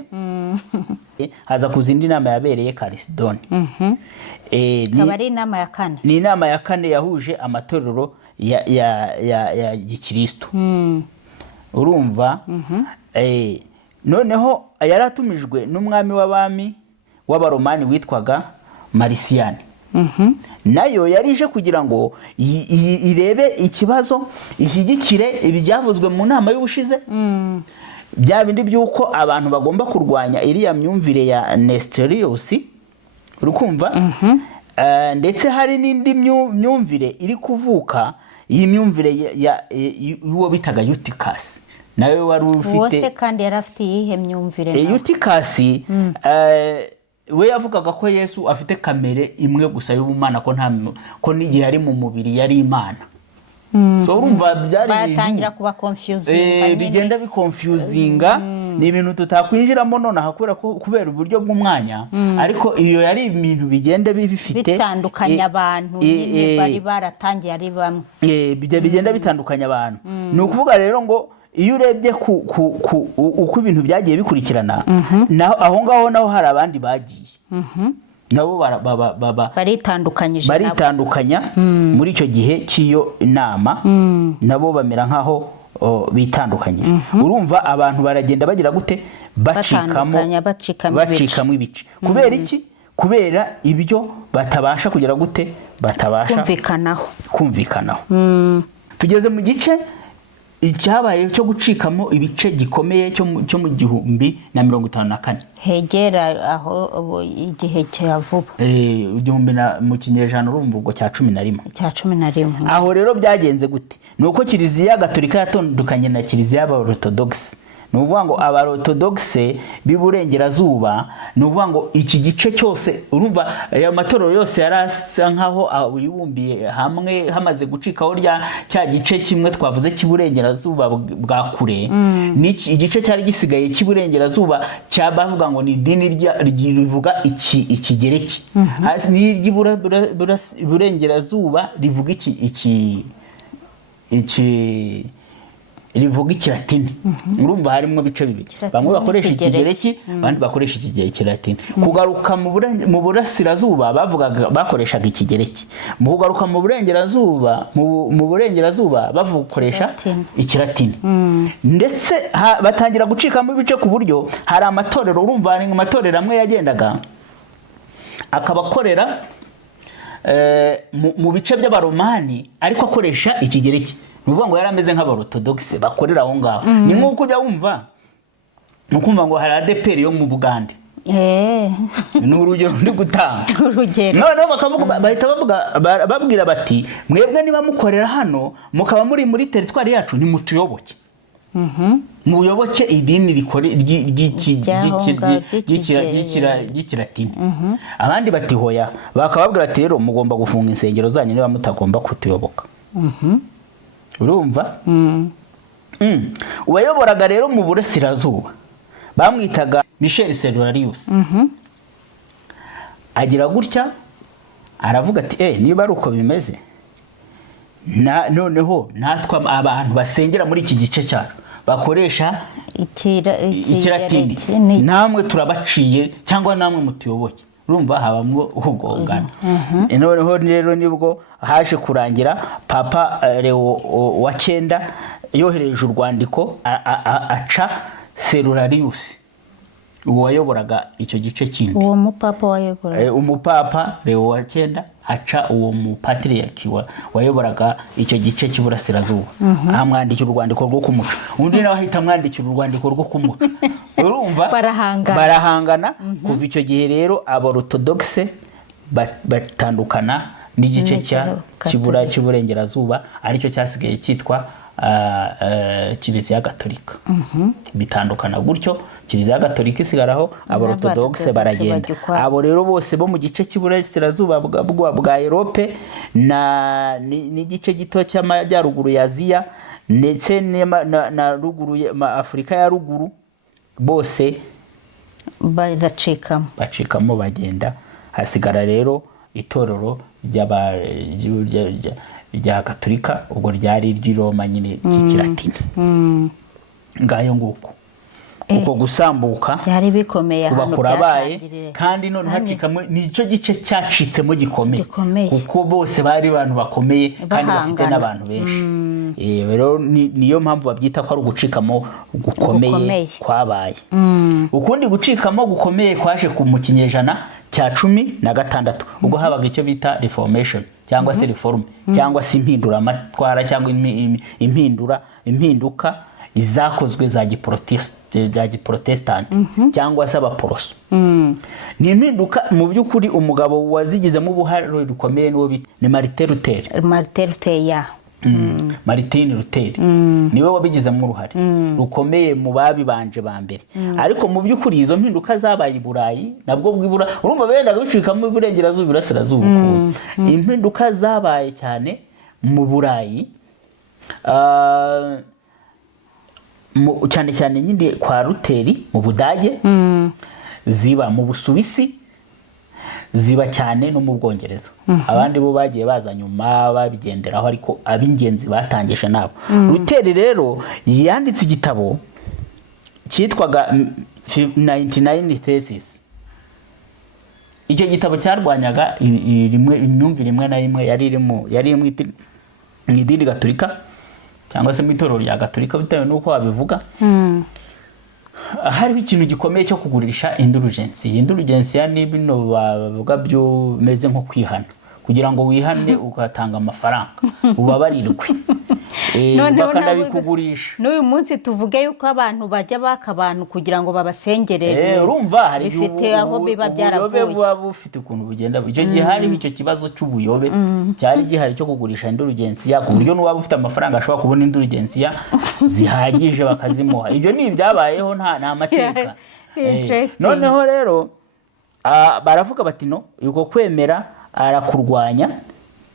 Haza kuza indi nama yabereye Kalsedoni. Akaba ari inama ya kane. Ni inama ya kane yahuje amatorero ya gikristo. Urumva? Noneho yaratumijwe n'umwami w'abami w'abaromani witwaga Marisiyani. Nayo yarije kugira ngo irebe ikibazo, ishyigikire ibyavuzwe mu nama y'ubushize, bya bindi by'uko abantu bagomba kurwanya iriya myumvire ya Nestorius, urukumva. Ndetse hari n'indi myumvire iri kuvuka, iyi myumvire y'uwo bitaga Eutychus, nawe wari ufite wose kandi yarafite yihe myumvire nawe. Eutychus we yavugaga ko Yesu afite kamere imwe gusa y'ubumana, ko n'igihe ari mu mubiri yari Imana. So urumva byari batangira kuba confusing, bigenda biconfusinga. Ni ibintu tutakwinjiramo nonaha kubera uburyo bw'umwanya, ariko iyo yari ibintu bigenda bifite bitandukanya abantu nyine bari baratangiye ari bamwe. Bigenda bitandukanya abantu. Ni ukuvuga rero ngo iyo urebye uko ibintu byagiye bikurikirana, aho ngaho naho hari abandi bagiye nabo baritandukanya muri icyo gihe cy'iyo nama, nabo bamera nkaho bitandukanyije. Urumva abantu baragenda bagira gute, bacikamo ibice. Kubera iki? Kubera ibyo batabasha kugira gute, batabasha kumvikanaho. Tugeze mu gice icyabaye cyo gucikamo ibice gikomeye cyo mu 1054, hegera aho igihe cya vuba, igihumbi mu kinyejana urumva ubwo cya 11. Aho rero byagenze gute? Nuko Kiliziya Gatolika yatondukanye na Kiliziya y'Abarotodogisi. Ni ukuvuga ngo Abarotodogisi b'iburengerazuba, ni ukuvuga ngo iki gice cyose, urumva aya matorero yose yarasa nkaho yibumbiye hamwe, hamaze gucikaho cya gice kimwe twavuze cy'iburengerazuba bwa kure. Igice cyari gisigaye cy'iburengerazuba bavuga ngo ni idini rivuga ikigereki, hasi n'iry'iburengerazuba rivuga rivuga ikilatini. Urumva harimo bice bibiri, bamwe bakoresha ikigereki abandi bakoresha ikilatini. Kugaruka mu burasirazuba bakoreshaga ikigereki, mu kugaruka mu burengerazuba bakoresha ikilatini. Ndetse batangira gucikamo ibice ku buryo hari amatorero, urumva hari amatorero amwe yagendaga akabakorera mu bice by'abaromani ariko akoresha ikigereki. Nuvuga ngo yarameze nk'abarotodogise bakorera aho ngaho. Ni nk'uko ujya wumva nukumva ngo hari ADPR yo mu Bugande. Ni urugero ndi gutanga. Noneho bakavuga bahita babwira bati mwebwe niba mukorera hano mukaba muri teritwari yacu ntimutuyoboke. Muyoboke idini ry'ikilatini. Abandi bati hoya, bakababwira ati rero mugomba gufunga insengero zanyu niba mutagomba kutuyoboka. Urumva? Uwayoboraga rero mu burasirazuba bamwitaga Michel Serrarius. Agira gutya aravuga ati niba ari uko bimeze noneho natwe abantu basengera muri iki gice cyacu bakoresha ikilatini, namwe turabaciye cyangwa namwe mutuyoboke. Urumva habamwo ubugongana. Noneho rero nibwo haje kurangira Papa Leo wa 9 yohereje urwandiko aca Serrarius uwo wayoboraga icyo gice kindi. Uwo mupapa wayoboraga umupapa Leo wa 9 aca uwo mupatriarki wayoboraga icyo gice cy'Iburasirazuba. Amwandikira urwandiko rwo kumuca, undi nawe ahita amwandikira urwandiko rwo kumuca. Urumva barahangana. Kuva icyo gihe rero aborthodoxe batandukana n'igice cy'Iburengerazuba aricyo cyasigaye cyitwa Kiliziya Gatolika. Bitandukana gutyo, Kiliziya Gatolika isigaraho, aborthodoxe baragenda. Abo rero bose bo mu gice cy'Iburasirazuba bwa Europe n'igice gito cy'amajyaruguru ya Aziya ndetse na ruguru Afrika ya ruguru bose bacikamo bagenda. Hasigara rero itorero rya Gatolika, ubwo ryari ry'i Roma nyine ry'ikilatini. Ngayo nguko uko gusambuka byari bikomeye ahantu kurabaye, kandi none hacikamo nicyo gice cyacitsemo gikomeye kuko bose bari abantu bakomeye kandi bafite n'abantu benshi. Rero niyo mpamvu babyita ko ari ugucikamo gukomeye kwabaye. Ukundi gucikamo gukomeye kwaje mu kinyejana cya 16 ubwo habaga icyo bita reformation cyangwa se reform cyangwa se impinduramatwara cyangwa impinduka izakozwe za giprotestanti cyangwa se abaporoso. Ni impinduka mu by'ukuri umugabo wazigizemo ubuhare rukomeye ni Martin Luther. Martin Luther niwe wabigizemo uruhare rukomeye mu babibanje ba mbere. Ariko mu by'ukuri izo mpinduka zabaye i Burayi nabwo bwibura, urumva bendaga bicikamo Iburengerazuba Iburasirazuba. Impinduka zabaye cyane mu Burayi, cyane cyane nyine kwa Luteri mu Budage, ziba mu Busuwisi, ziba cyane no mu Bwongereza. Abandi bo bagiye baza nyuma babigenderaho, ariko ab'ingenzi batangisha nabo. Luteri rero yanditse igitabo cyitwaga 99 Theses. Icyo gitabo cyarwanyaga imyumvire imwe na imwe yari mu idini Gatolika cyangwa se mu itorero rya Gatolika, bitewe n'uko wabivuga. Hariho ikintu gikomeye cyo kugurisha indulgence. Indulgence ni bino bavuga byo meze nko kwihana, kugira ngo wihane ugatanga amafaranga ubabarirwe. Bakanabikugurisha. N'uyu munsi tuvuge yuko abantu bajya baka abantu kugira ngo babasengerere. Urumva hari bifite aho biba byaravuye. Buba bufite ukuntu bugenda. Icyo gihe hari icyo kibazo cy'ubuyobe cyari gihari cyo kugurisha indulgence ku buryo n'uwaba ufite amafaranga ashobora kubona indulgence zihagije bakazimuha. Ibyo ni byabayeho nta mateka. Noneho rero baravuga bati no, yuko kwemera arakurwanya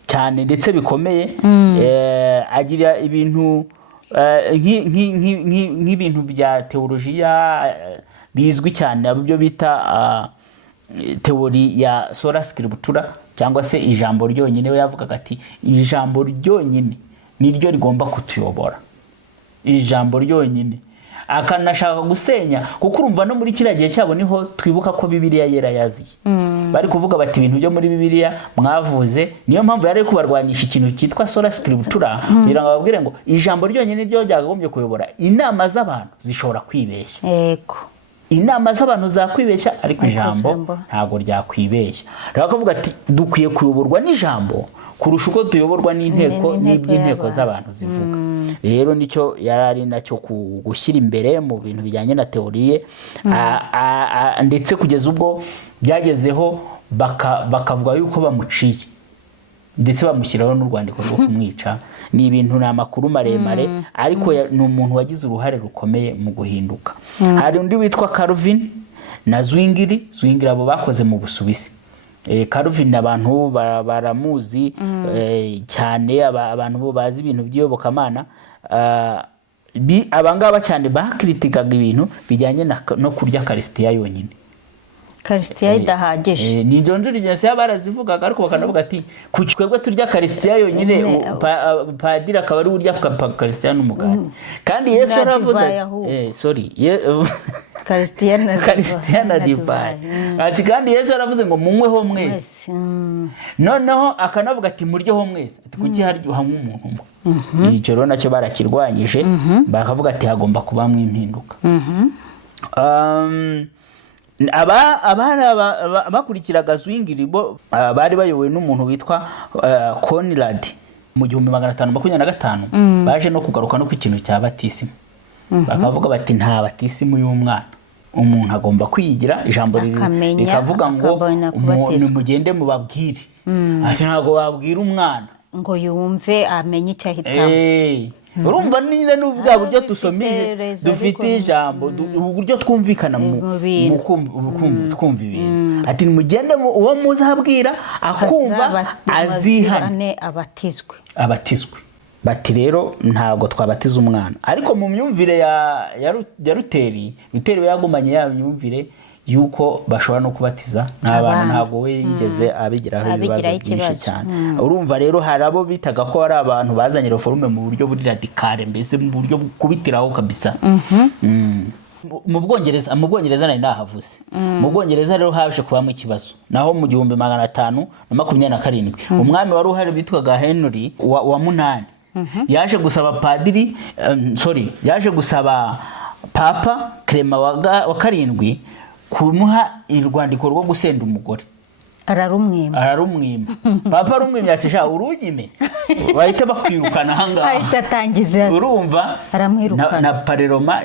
cyane ndetse bikomeye. Agira ibintu nk'ibintu bya teolojiya bizwi cyane, byo bita teori ya sola scriptura cyangwa se ijambo ryonyine. We yavugaga ati ijambo ryonyine niryo rigomba kutuyobora, ijambo ryonyine. Akanashaka gusenya, kuko urumva no muri kiriya gihe cyabo niho twibuka ko Bibiliya yera yaziye. Bari kuvuga bati ibintu byo muri Bibiliya mwavuze, niyo mpamvu yari kubarwanyisha ikintu cyitwa sola scriptura, kugira ngo babwire ngo ijambo ryonyine ryo ryagombye kuyobora. Inama z'abantu zishobora kwibeshya, yego, inama z'abantu zakwibeshya, ariko ijambo ntabwo ryakwibeshya. Rero akavuga ati dukwiye kuyoborwa n'ijambo kurusha uko tuyoborwa n'inteko n'iby'inteko z'abantu zivuga. Rero nicyo yarari nacyo gushyira imbere mu bintu bijyanye na teoriye, ndetse kugeza ubwo byagezeho bakavuga yuko bamuciye, ndetse bamushyiraho n'urwandiko rwo kumwica. Ni ibintu, ni amakuru maremare, ariko ni umuntu wagize uruhare rukomeye mu guhinduka. Hari undi witwa Calvin na Zwingli. Zwingli abo bakoze mu Busuwisi. Calvin abantu baramuzi cyane, abantu bazi ibintu by'iyobokamana. Abangaba cyane bakritikaga ibintu bijyanye no kurya karisitiya yonyine, karisitiya idahagije. Ni John Julius barazivugaga, ariko bakanavuga ati kuki twebwe turya karisitiya yonyine, padiri akaba ari urya karisitiya n'umugati. Kandi Yesu aravuze karisitiya na divayi, ati kandi Yesu yaravuze ngo munyweho mwese. Noneho akanavuga ati muryeho mwese, ati kuki haryoha nk'umuntu umwe. Icyo rero nacyo barakirwanyije, bakavuga ati hagomba kubamo impinduka. Abakurikiraga Zwingli bo bari bayobowe n'umuntu witwa Conrad mu 1525. Baje no kugaruka no ku kintu cya batisimu, bakavuga bati nta batisimu y'umwana, umuntu agomba kwiyigira. Ijambo rikavuga ngo mugende mubabwire, ati ntabwo wabwira umwana ngo yumve amenye icyo ahitamo. Urumva nyine n'ubwa buryo dusomeye dufite ijambo, uburyo twumvikana mu kumva ibintu. Ati mugende uwo muzahabwira akumva azihane abatizwe. Bati rero ntabwo twabatiza umwana. Ariko mu myumvire ya Luteri we yagumanye ya myumvire yuko bashobora no kubatiza n'abana. Ntabwo we yigeze abigiraho ibibazo byinshi cyane. Urumva rero hari abo bitaga ko ari abantu bazanye reforme mu buryo buri radicale, mbese mu buryo kubitiraho kabisa. Mu Bwongereza nari nahavuze. Mu Bwongereza rero haje kubamo ikibazo, naho mu 1527 umwami wari uhari bitwaga Henry wa munani yaje gusaba padiri yaje gusaba Papa Clement wa karindwi kumuha irwandiko rwo gusenda umugore. Ararumwima. Papa arumwimye ati sha urunyime, bahita bakwirukana ahangaha. Ahita atangiza, urumva, na Parlement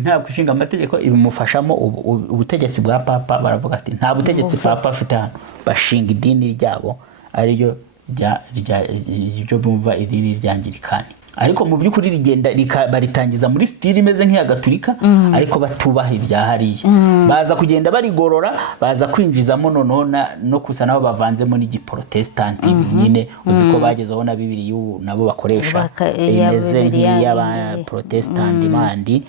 ntabwo ishinga amategeko ibimufashamo. Ubutegetsi bwa Papa baravuga ati nta butegetsi Papa afite hano, bashinga idini ryabo ariyo ryo bumva idini ry'Anglikani. Ariko mu by'ukuri rigenda baritangiza muri style imeze nk'iya Gatolika, ariko batubaha ibya hariya. Baza kugenda barigorora, baza kwinjizamo no kusa nabo bavanzemo n'Igiprotestanti nyine, uziko bagezeho na Bibiliya nabo bakoresha imeze nk'iya Protestanti mandi.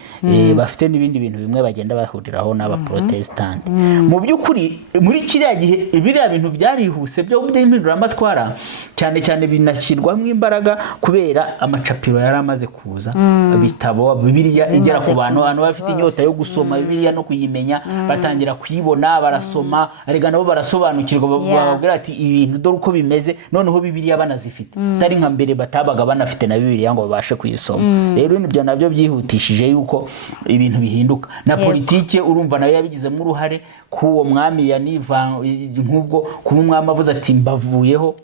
Bafite n'ibindi bintu bimwe bagenda bahuriraho n'Abaprotestanti. Mu by'ukuri muri kiriya gihe biriya bintu byarihuse byo by'impinduramatwara, cyane cyane binashyirwamo imbaraga kubera amacapiro yari amaze kuza. Bitabo Bibiliya igera ku bantu bafite inyota yo gusoma Bibiliya no kuyimenya, batangira kuyibona, barasoma, arega nabo barasobanukirwa, bababwira ati ibintu dore uko bimeze. Noneho Bibiliya banazifite, tari nka mbere batabaga banafite na Bibiliya ngo babashe kuyisoma. Rero ibyo nabyo byihutishije yuko ibintu bihinduka. Na politike urumva nayo yabigizemo uruhare, kuwo mwami yaniva nk'ubwo kuba umwami avuze ati mbavuyeho.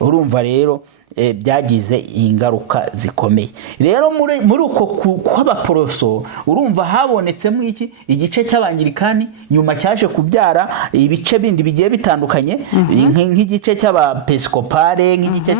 Urumva rero byagize ingaruka zikomeye. Rero muri uko kw'Abaporoso urumva habonetsemo igice cy'Abangilikani, nyuma cyaje kubyara ibice bindi bigiye bitandukanye, nk'igice cy'Abapesikopale, nk'igice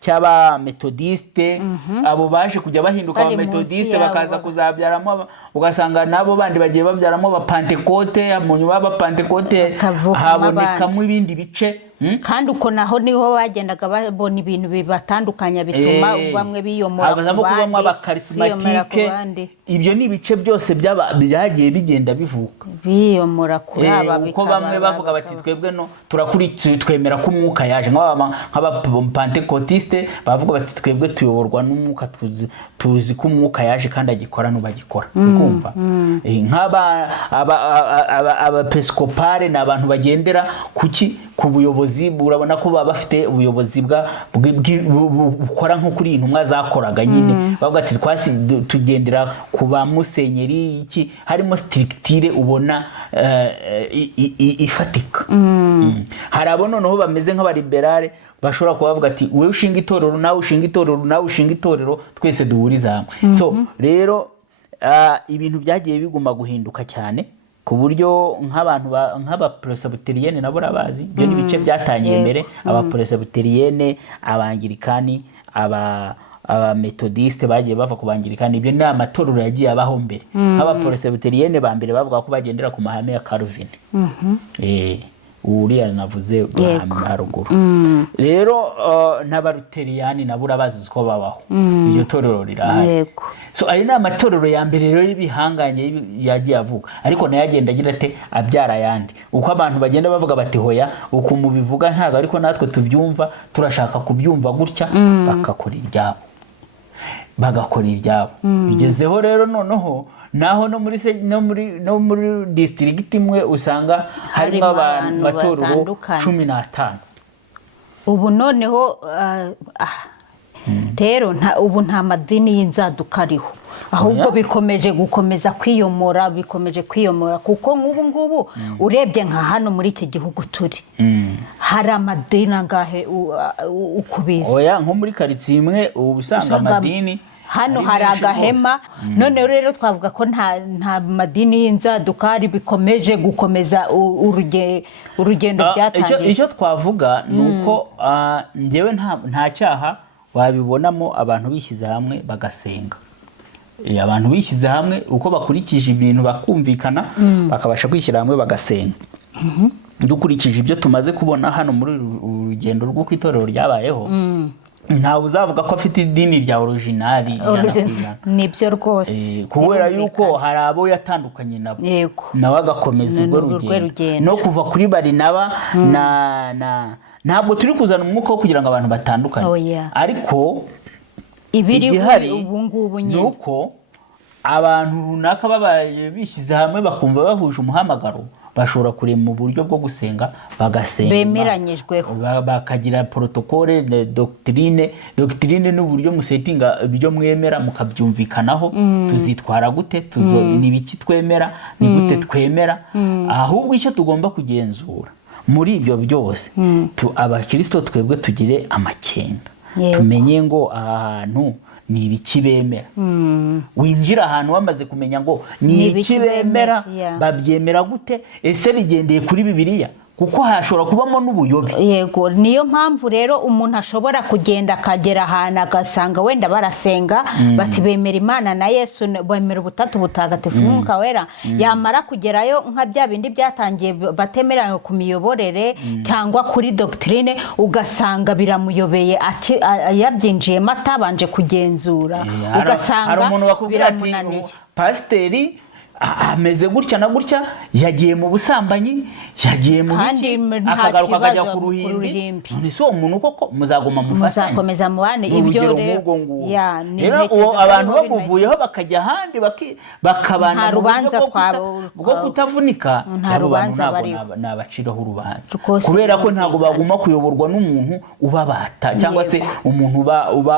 cy'Abametodiste. Abo baje kujya bahinduka Abametodiste bakaza kuzabyaramo, ugasanga nabo bandi bagiye babyaramo Abapantekote. Mu nyuma y'Abapantekote habonekamo ibindi bice, kandi uko naho niho bagendaga babona ibintu bibatandukanya bituma bamwe biyomora ku bandi, abakarismatike. Ibyo ni ibice byose byagiye bigenda bivuka. biyomora kuri aba uko bamwe bavuga bati twebwe no turakurikiye twemera ko umwuka yaje nk'abapantekotiste bavuga bati twebwe tuyoborwa n'umwuka tuzi ko umwuka yaje kandi agikora n'ubagikora ukumva abapesikopale ni abantu bagendera ku buyobozi urabona ko baba bafite ubuyobozi bukora nko kuri intumwa zakoraga nyine bavuga ati tugendera ku ba musenyeri iki harimo strictire ubona ifatika. Hari abo noneho bameze nk'abaliberale bashobora kuba bavuga ati wowe ushinga itorero nawe ushinga itorero nawe ushinga itorero twese duhuriza hamwe. So rero ibintu byagiye biguma guhinduka cyane ku buryo nk'abantu nk'abapresbyterienne nabo rabazi byo ni bice byatangiye mbere abapresbyterienne abangirikani abametodiste bagiye bava ku bangirikani ibyo ni amatorero yagiye abaho mbere nk'abapresbyterienne ba mbere bavuga ko bagendera ku mahame ya Calvin uriya navuze haruguru. Rero n'abaluteriyani nabo urabazi ko babaho iryo torero rirahari. So ayo ni amatorero ya mbere rero y'ibihanganye yagiye avuga ariko nayo agenda agira ate abyara ayandi uko abantu bagenda bavuga bati hoya uko mubivuga ntago ariko natwe tubyumva turashaka kubyumva gutya bagakora iryabo bigezeho rero noneho naho no muri district imwe usanga harimo abantu matorero 15 ubu noneho rero ubu nta madini y'inzaduka ariho ahubwo bikomeje kwiyomora kuko ngubu urebye nka hano muri iki gihugu turi hari amadini angahe ukubiza oya nko muri karitsiye imwe ubu usanga amadini hano hari agahema none rero twavuga ko nta madini y'inzaduka bikomeje gukomeza urugendo byatangiye. Icyo twavuga nuko ngewe nta cyaha wabibonamo abantu bishyize hamwe bagasenga. Abantu bishyize hamwe uko bakurikije ibintu bakumvikana bakabasha kwishyira hamwe bagasenga. Dukurikije ibyo tumaze kubona hano muri urugendo rwo kwitorero ryabayeho ntawe uzavuga ko afite idini rya originali nibyo rwose kubera yuko hari abo yatandukanye nabo nawe agakomeza urwo rugendo no kuva kuri Barinaba ntabwo turi kuzana umwuka wo kugira ngo abantu batandukane ariko ibiri ubu ngubu nyine nuko abantu runaka babaye bishyize hamwe bakumva bahuje umuhamagaro bashobora kurema mu buryo bwo gusenga bagasenga bemeranyijweho bakagira protocole doctrine n'uburyo musetinga ibyo mwemera mukabyumvikanaho tuzitwara gute ni biki twemera ni gute twemera ahubwo icyo tugomba kugenzura muri ibyo byose abakristo twebwe tugire amakenga tumenye ngo ahantu ni ibiki bemera winjira ahantu wamaze kumenya ngo ni ibiki bemera babyemera gute ese bigendeye kuri Bibiliya kuko hashobora kubamo n'ubuyobe. Yego niyo mpamvu rero umuntu ashobora kugenda akagera ahantu agasanga wenda barasenga bati bemera Imana na Yesu bemera ubutatu butagatifu n'umwuka wera yamara kugerayo nka bya bindi byatangiye batemeranya ku miyoborere cyangwa kuri doctrine ugasanga biramuyobeye yabyinjiyemo atabanje kugenzura ugasanga biramunaniye. Pasiteri ameze gutya na gutya yagiye mu busambanyi yagiye mu biki akagaruka akajya ku ruhimbi none so umuntu koko muzagoma mufatanye muzakomeza mubane ibyo rero abantu bamuvuyeho bakajya handi bakabana mu buryo bwo kutavunika nta rubanza bari nabaciraho urubanza kubera ko ntago baguma kuyoborwa n'umuntu ubabata cyangwa se umuntu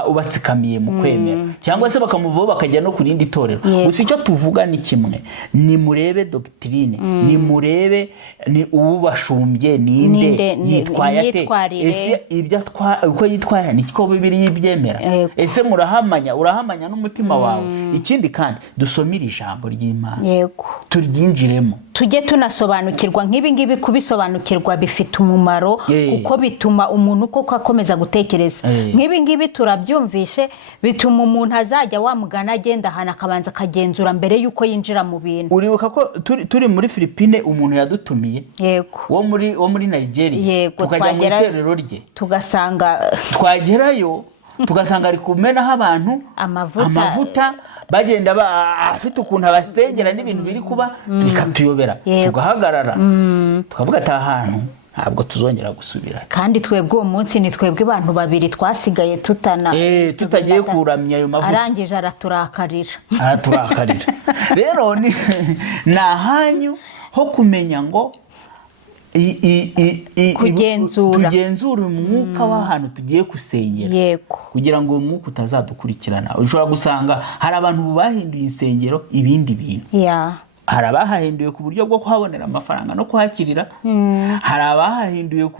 ubatsikamiye mu kwemera cyangwa se bakamuvaho bakajya no ku rindi torero. Gusa icyo tuvuga ni kimwe ni murebe doctrine ni murebe ni ubashumbye ninde yitwaye ate ese ibyo uko yitwaye ni kiko Bibiliya ibyemera ese urahamanya n'umutima wawe. Ikindi kandi dusomira ijambo ry'Imana turyinjiremo tujye tunasobanukirwa nk'ibi ngibi kubisobanukirwa bifite umumaro kuko bituma umuntu koko akomeza gutekereza nk'ibi ngibi turabyumvishe bituma umuntu azajya wamugana agenda ahantu akabanza akagenzura mbere yuko yinjira mu bintu. Uribuka ko turi muri Philippine umuntu yadutumiye wo muri Nigeria tukajya mu iterero rye tugasanga twagerayo tugasanga ari kumenaho abantu amavuta bagenda afite ukuntu abasengera n'ibintu biri kuba bikatuyobera tugahagarara tukavuga ati ahantu ntabwo tuzongera gusubira. Kandi twebwe uwo munsi ni twebwe abantu babiri twasigaye tutagiye kuramya ayo mavuta, arangije araturakarira. Rero ni ahanyu ho kumenya ngo tugenzura umwuka w'ahantu tugiye gusengera, kugira ngo uwo mwuka utazadukurikirana. Ushobora gusanga hari abantu bahinduye insengero ibindi bintu, hari abahahinduye ku buryo bwo kuhabonera amafaranga no kuhakirira, hari abahahinduye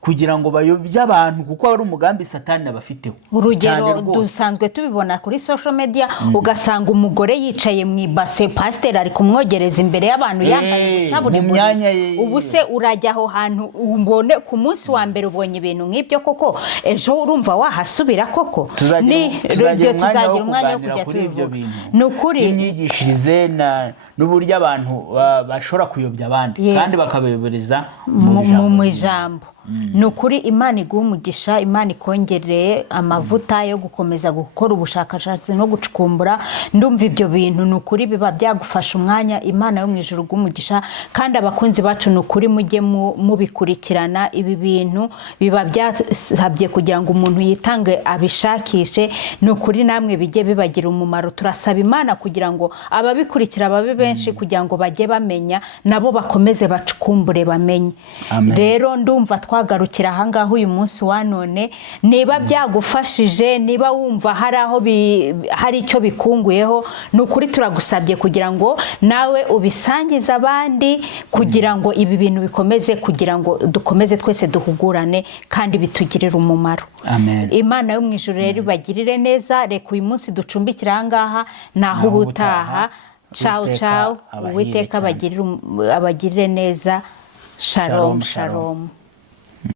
kugira ngo bayobye abantu kuko ari umugambi Satani abafiteho. Urugero dusanzwe tubibona kuri social media, ugasanga umugore yicaye mu ibase, pasiteri ari kumwogereza imbere y'abantu yambaye ubusa buri munsi. Ubu se urajya aho hantu ubone ku munsi wa mbere ubonye ibintu nk'ibyo, koko ejo urumva wahasubira koko? Tuzagira umwanya wo kujya tubivuga. Ni ukuri imyigishirize n'uburyo abantu bashobora kuyobya abandi kandi bakabayobereza mu ijambo. Ni ukuri Imana iguha umugisha, Imana ikongereye amavuta yo gukomeza gukora ubushakashatsi no gucukumbura. Ndumva ibyo bintu ni ukuri biba byagufasha umwanya. Imana yo mu ijuru umugisha, kandi abakunzi bacu ni ukuri mujye mubikurikirana. Ibi bintu biba byasabye kugira ngo umuntu yitange abishakishe. Ni ukuri namwe bijye bibagira umumaro. Turasaba Imana kugira ngo ababikurikira babe benshi, kugira ngo bajye bamenya, nabo bakomeze bacukumbure bamenye. Rero ndumva twagarukira ahangaha uyu munsi wa none. Niba byagufashije, niba wumva hari aho hari icyo bikunguyeho, ni ukuri turagusabye kugira ngo nawe ubisangize abandi, kugira ngo ibi bintu bikomeze, kugira ngo dukomeze twese duhugurane kandi bitugirire umumaro. Imana yo mu ijuru rero ibagirire neza. Reka uyu munsi ducumbikira ahangaha, naho ubutaha. Ciao ciao. Uwiteka abagirire neza. Shalom shalom.